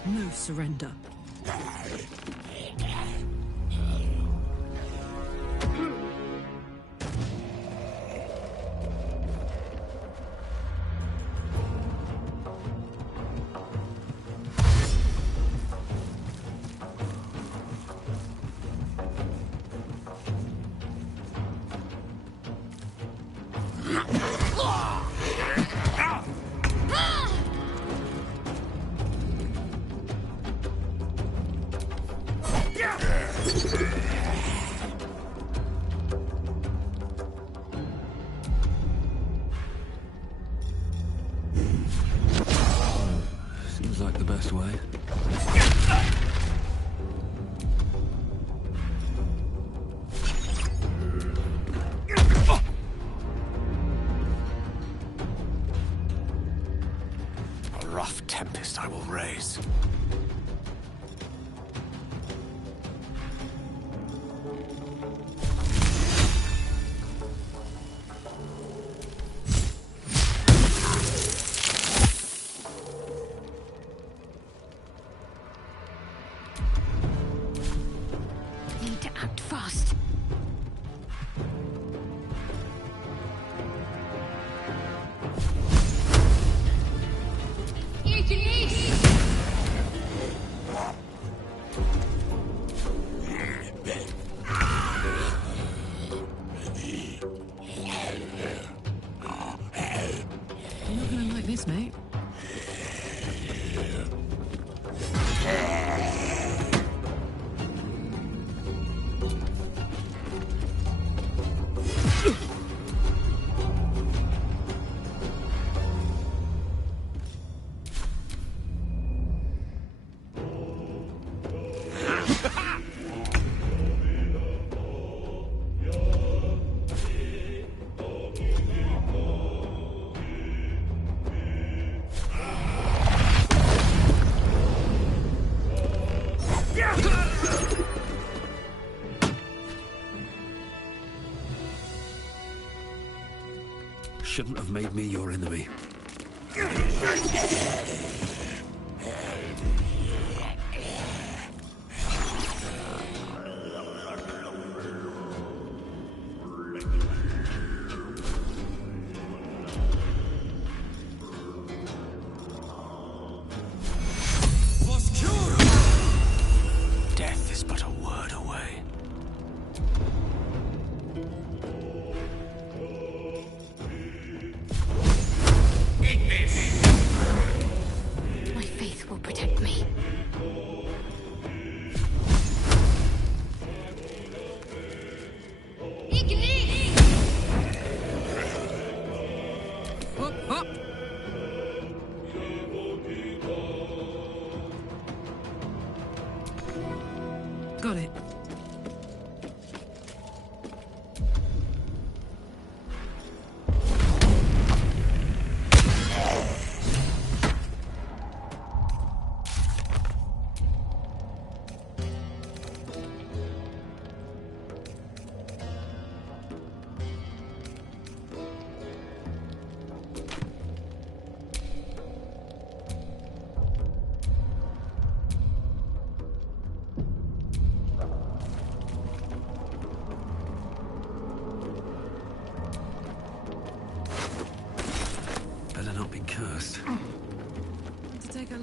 No surrender. Seems like the best way. A rough tempest I will raise. Need to act fast. You're not gonna like this, mate. Shouldn't have made me your enemy. Death is but a word away.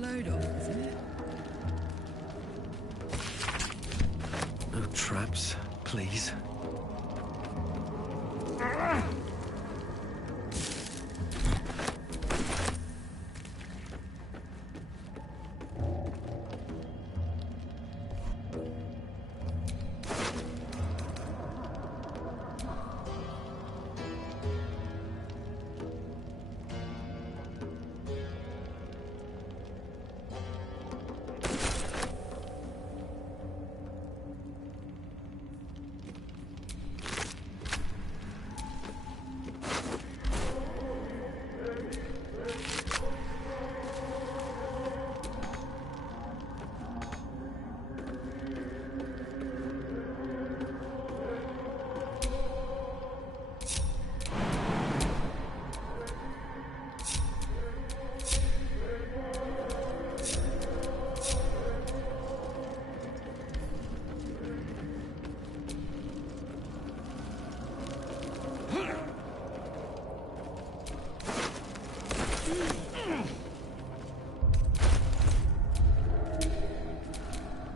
load off, isn't it? No traps, please.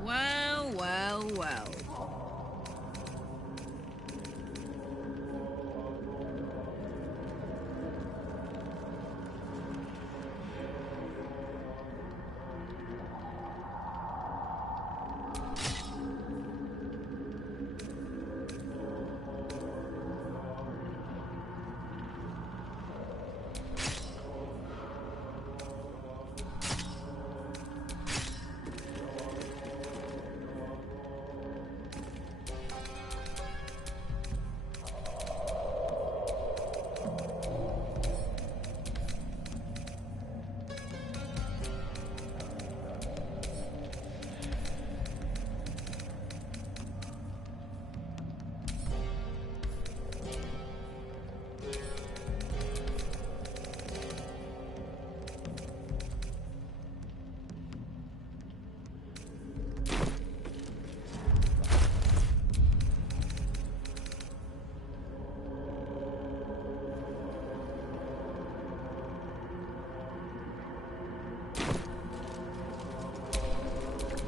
Well, well, well.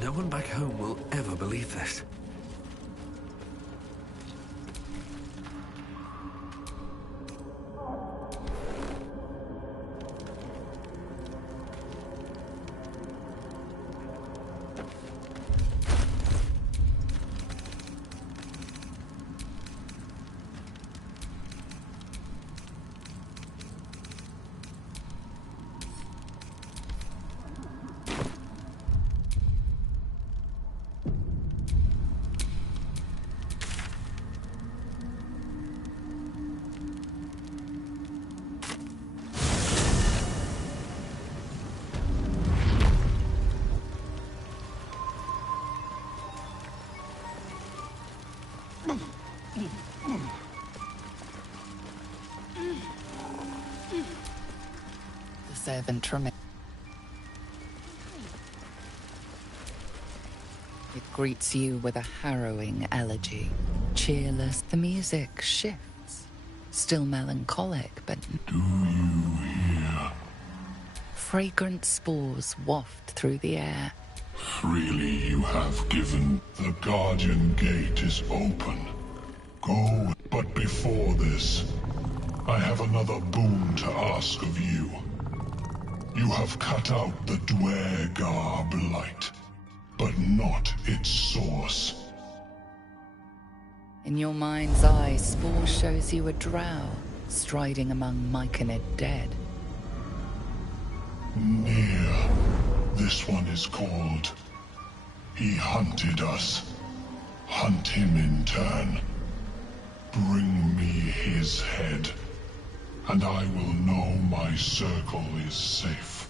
No one back home will ever believe this. The servant remains. It greets you with a harrowing elegy. Cheerless, the music shifts. Still melancholic, but... Do you hear? Fragrant spores waft through the air. Freely you have given. The Guardian Gate is open. Go, but before this, I have another boon to ask of you. You have cut out the Dwergar blight, but not its source. In your mind's eye, Spore shows you a drow, striding among Myconid dead. Near. This one is called. He hunted us. Hunt him in turn. Bring me his head, and I will know my circle is safe.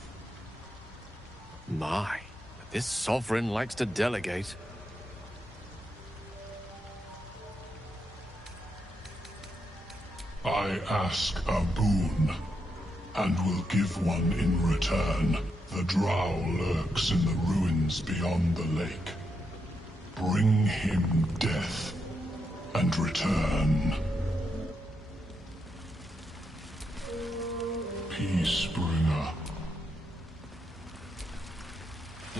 My, this sovereign likes to delegate. I ask a boon, and will give one in return. The drow lurks in the ruins beyond the lake. Bring him death, and return. Peacebringer.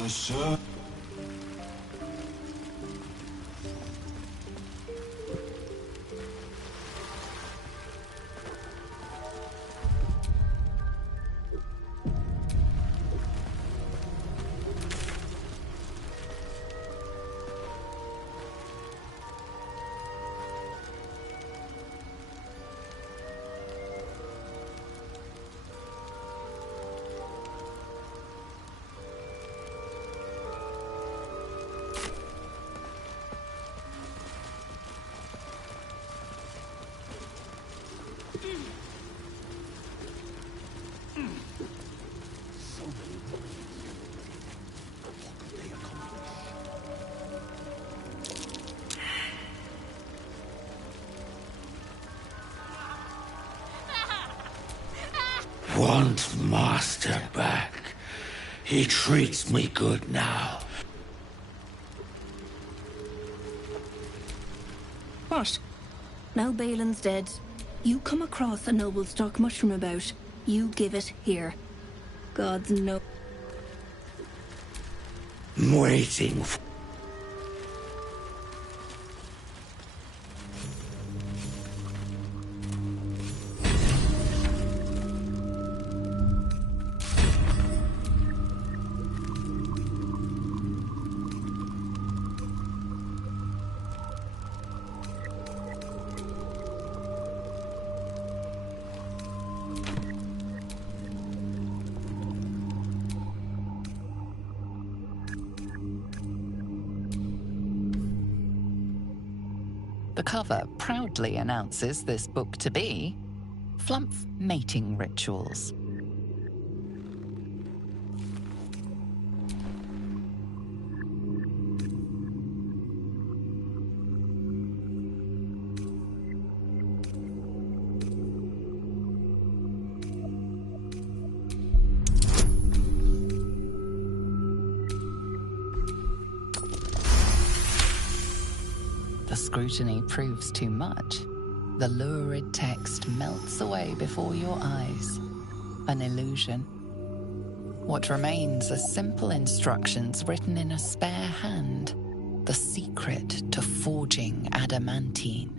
sir. Want Master back. He treats me good now. What? Now Balin's dead. You come across a noble stock mushroom about. You give it here. God's no... I'm waiting for... The cover proudly announces this book to be Flumph Mating Rituals. The scrutiny proves too much. The lurid text melts away before your eyes. An illusion. What remains are simple instructions written in a spare hand. The secret to forging adamantine.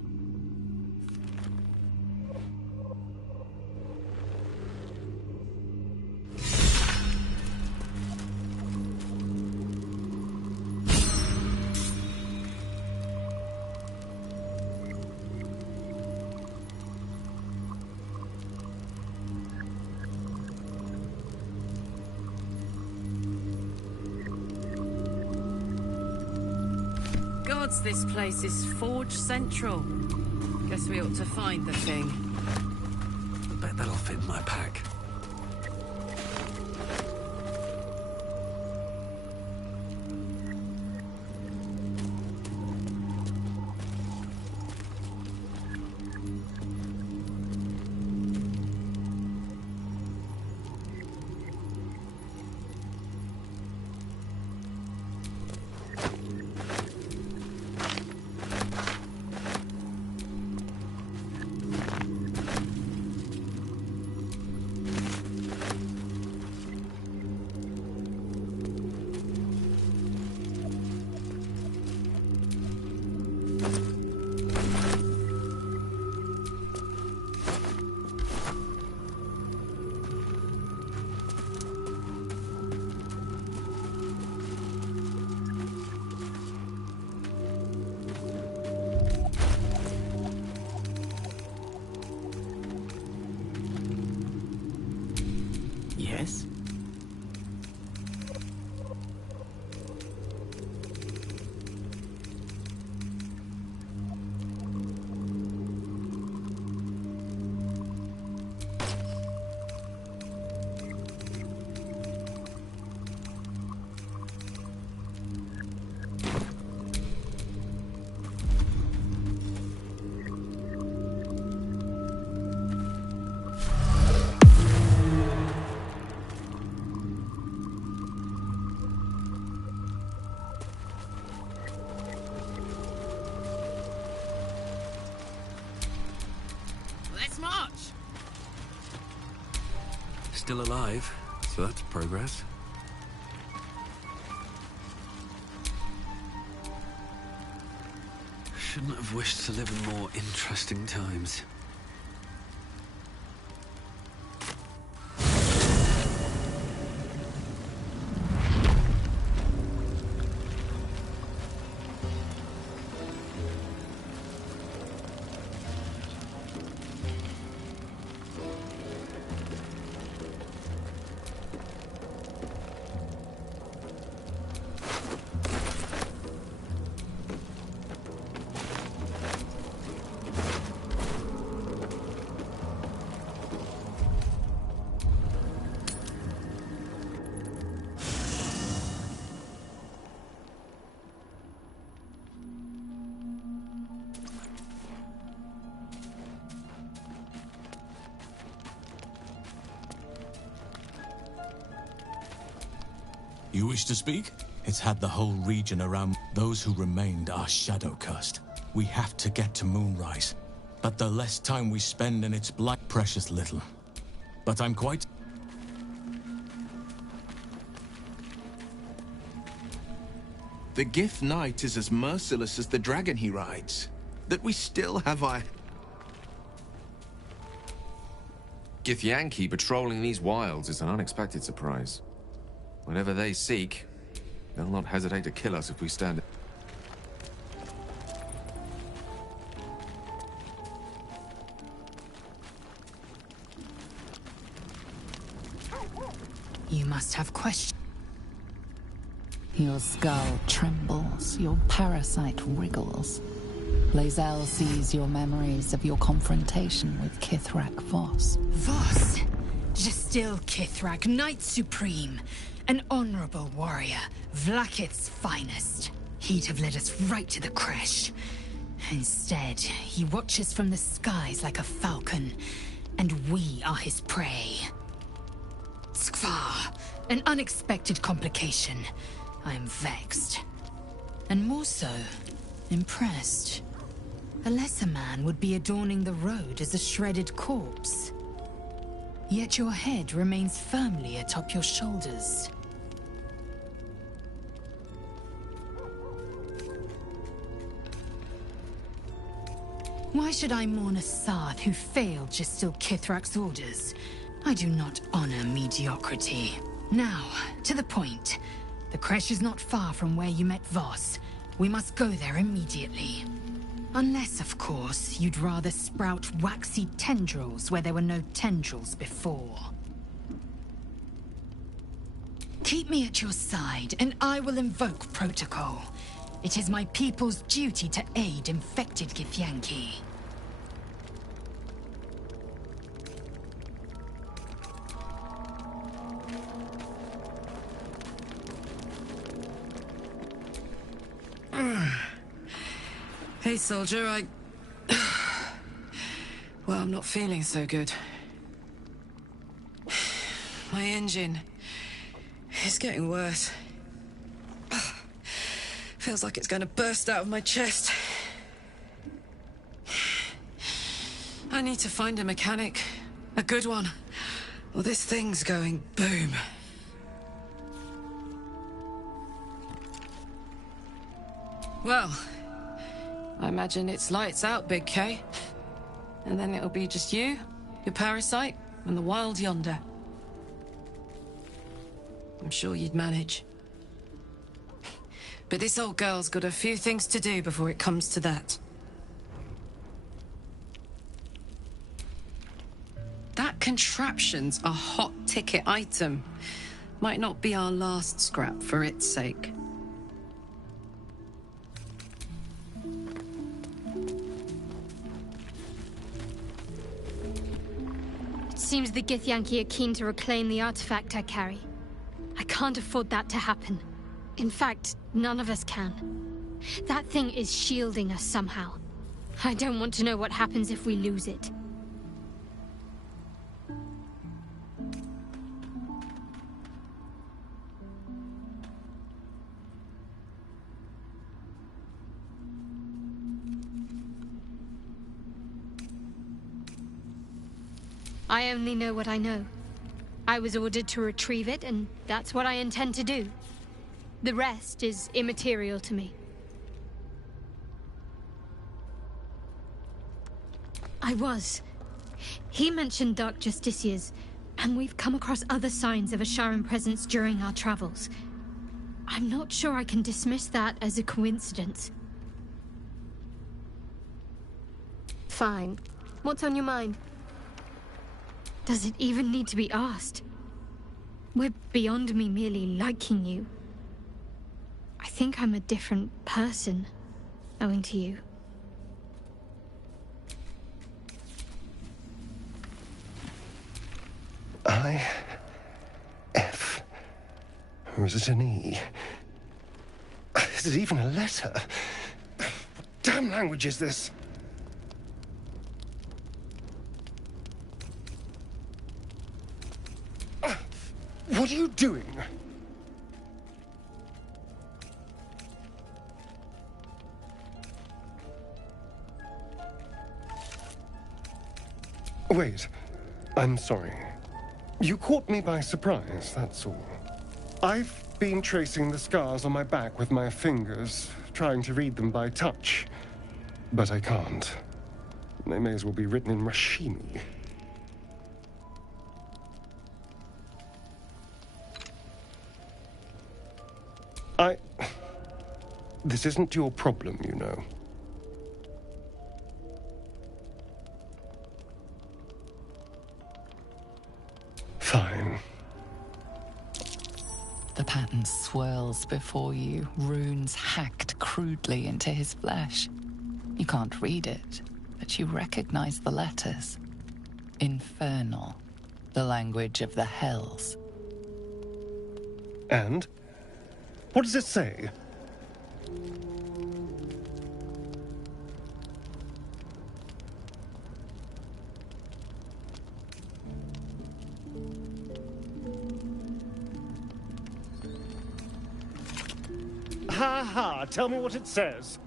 Gods, this place is Forge Central. Guess we ought to find the thing. I bet that'll fit in my pack. Yes? Still alive, so that's progress. Shouldn't have wished to live in more interesting times. You wish to speak? It's had the whole region around. Those who remained are shadow-cursed. We have to get to Moonrise. But the less time we spend in its blight, precious little. But I'm quite... The Gith Knight is as merciless as the dragon he rides. That we still have our... Githyanki patrolling these wilds is an unexpected surprise. Whatever they seek, they'll not hesitate to kill us if we stand... You must have questions. Your skull trembles, your parasite wriggles. Lae'zel sees your memories of your confrontation with Kithrak Voss. Voss? Justil Kithrak, Knight Supreme. An honorable warrior, Vlaakith's finest. He'd have led us right to the crash. Instead, he watches from the skies like a falcon, and we are his prey. Skvar, an unexpected complication. I am vexed. And more so, impressed. A lesser man would be adorning the road as a shredded corpse. Yet your head remains firmly atop your shoulders. Why should I mourn a Sarth who failed Justil Kithrak's orders? I do not honor mediocrity. Now, to the point. The crash is not far from where you met Voss. We must go there immediately. Unless, of course, you'd rather sprout waxy tendrils where there were no tendrils before. Keep me at your side, and I will invoke protocol. It is my people's duty to aid infected Githyanki. Hey, soldier, well, I'm not feeling so good. My engine is getting worse. Feels like it's going to burst out of my chest. I need to find a mechanic. A good one. Well, this thing's going boom. Well, I imagine it's lights out, Big K. And then it'll be just you, your parasite, and the wild yonder. I'm sure you'd manage. But this old girl's got a few things to do before it comes to that. That contraption's a hot ticket item. Might not be our last scrap for its sake. Seems the Githyanki are keen to reclaim the artifact I carry. I can't afford that to happen. In fact, none of us can. That thing is shielding us somehow. I don't want to know what happens if we lose it. I only know what I know. I was ordered to retrieve it, and that's what I intend to do. The rest is immaterial to me. I was. He mentioned Dark Justiciars, and we've come across other signs of a Sharan presence during our travels. I'm not sure I can dismiss that as a coincidence. Fine. What's on your mind? Does it even need to be asked? We're beyond me merely liking you. I think I'm a different person, owing to you. I-F. Or is it an E? Is it even a letter? What damn language is this? What are you doing? Wait. I'm sorry. You caught me by surprise, that's all. I've been tracing the scars on my back with my fingers, trying to read them by touch. But I can't. They may as well be written in Rashimi. This isn't your problem, you know. Fine. The pattern swirls before you, runes hacked crudely into his flesh. You can't read it, but you recognize the letters. Infernal, the language of the Hells. And? What does it say? Ha ha! Tell me what it says.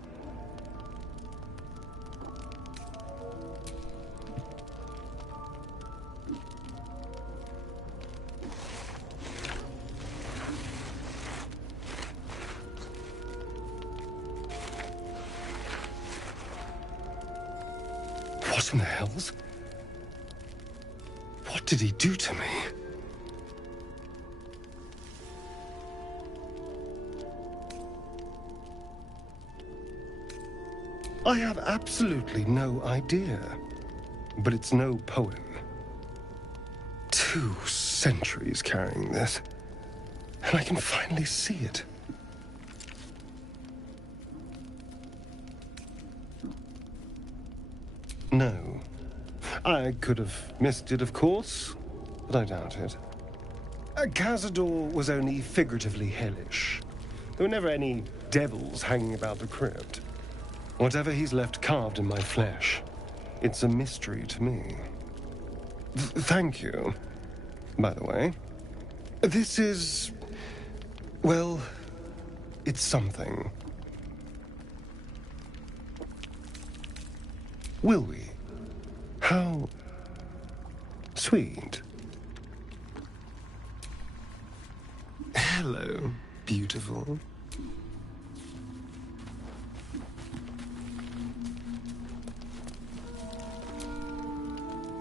What in the hells? What did he do to me? I have absolutely no idea. But it's no poem. 2 centuries carrying this. And I can finally see it. No. I could have missed it, of course, but I doubt it. Cazador was only figuratively hellish. There were never any devils hanging about the crypt. Whatever he's left carved in my flesh, it's a mystery to me. Thank you, by the way. This is... well, it's something. Will we? How sweet. Hello, beautiful.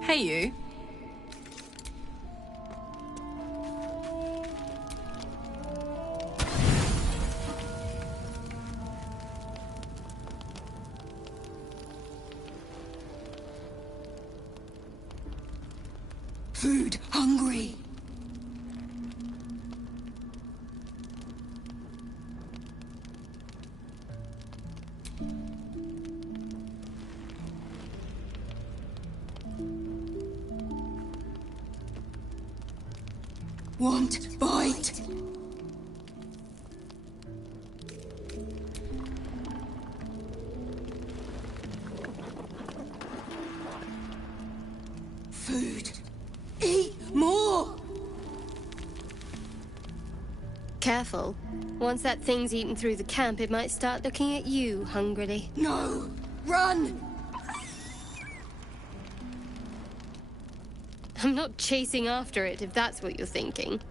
Hey, you. Food, hungry. Want bite? Food. Eat more! Careful. Once that thing's eaten through the camp, it might start looking at you hungrily. No! Run! I'm not chasing after it, if that's what you're thinking.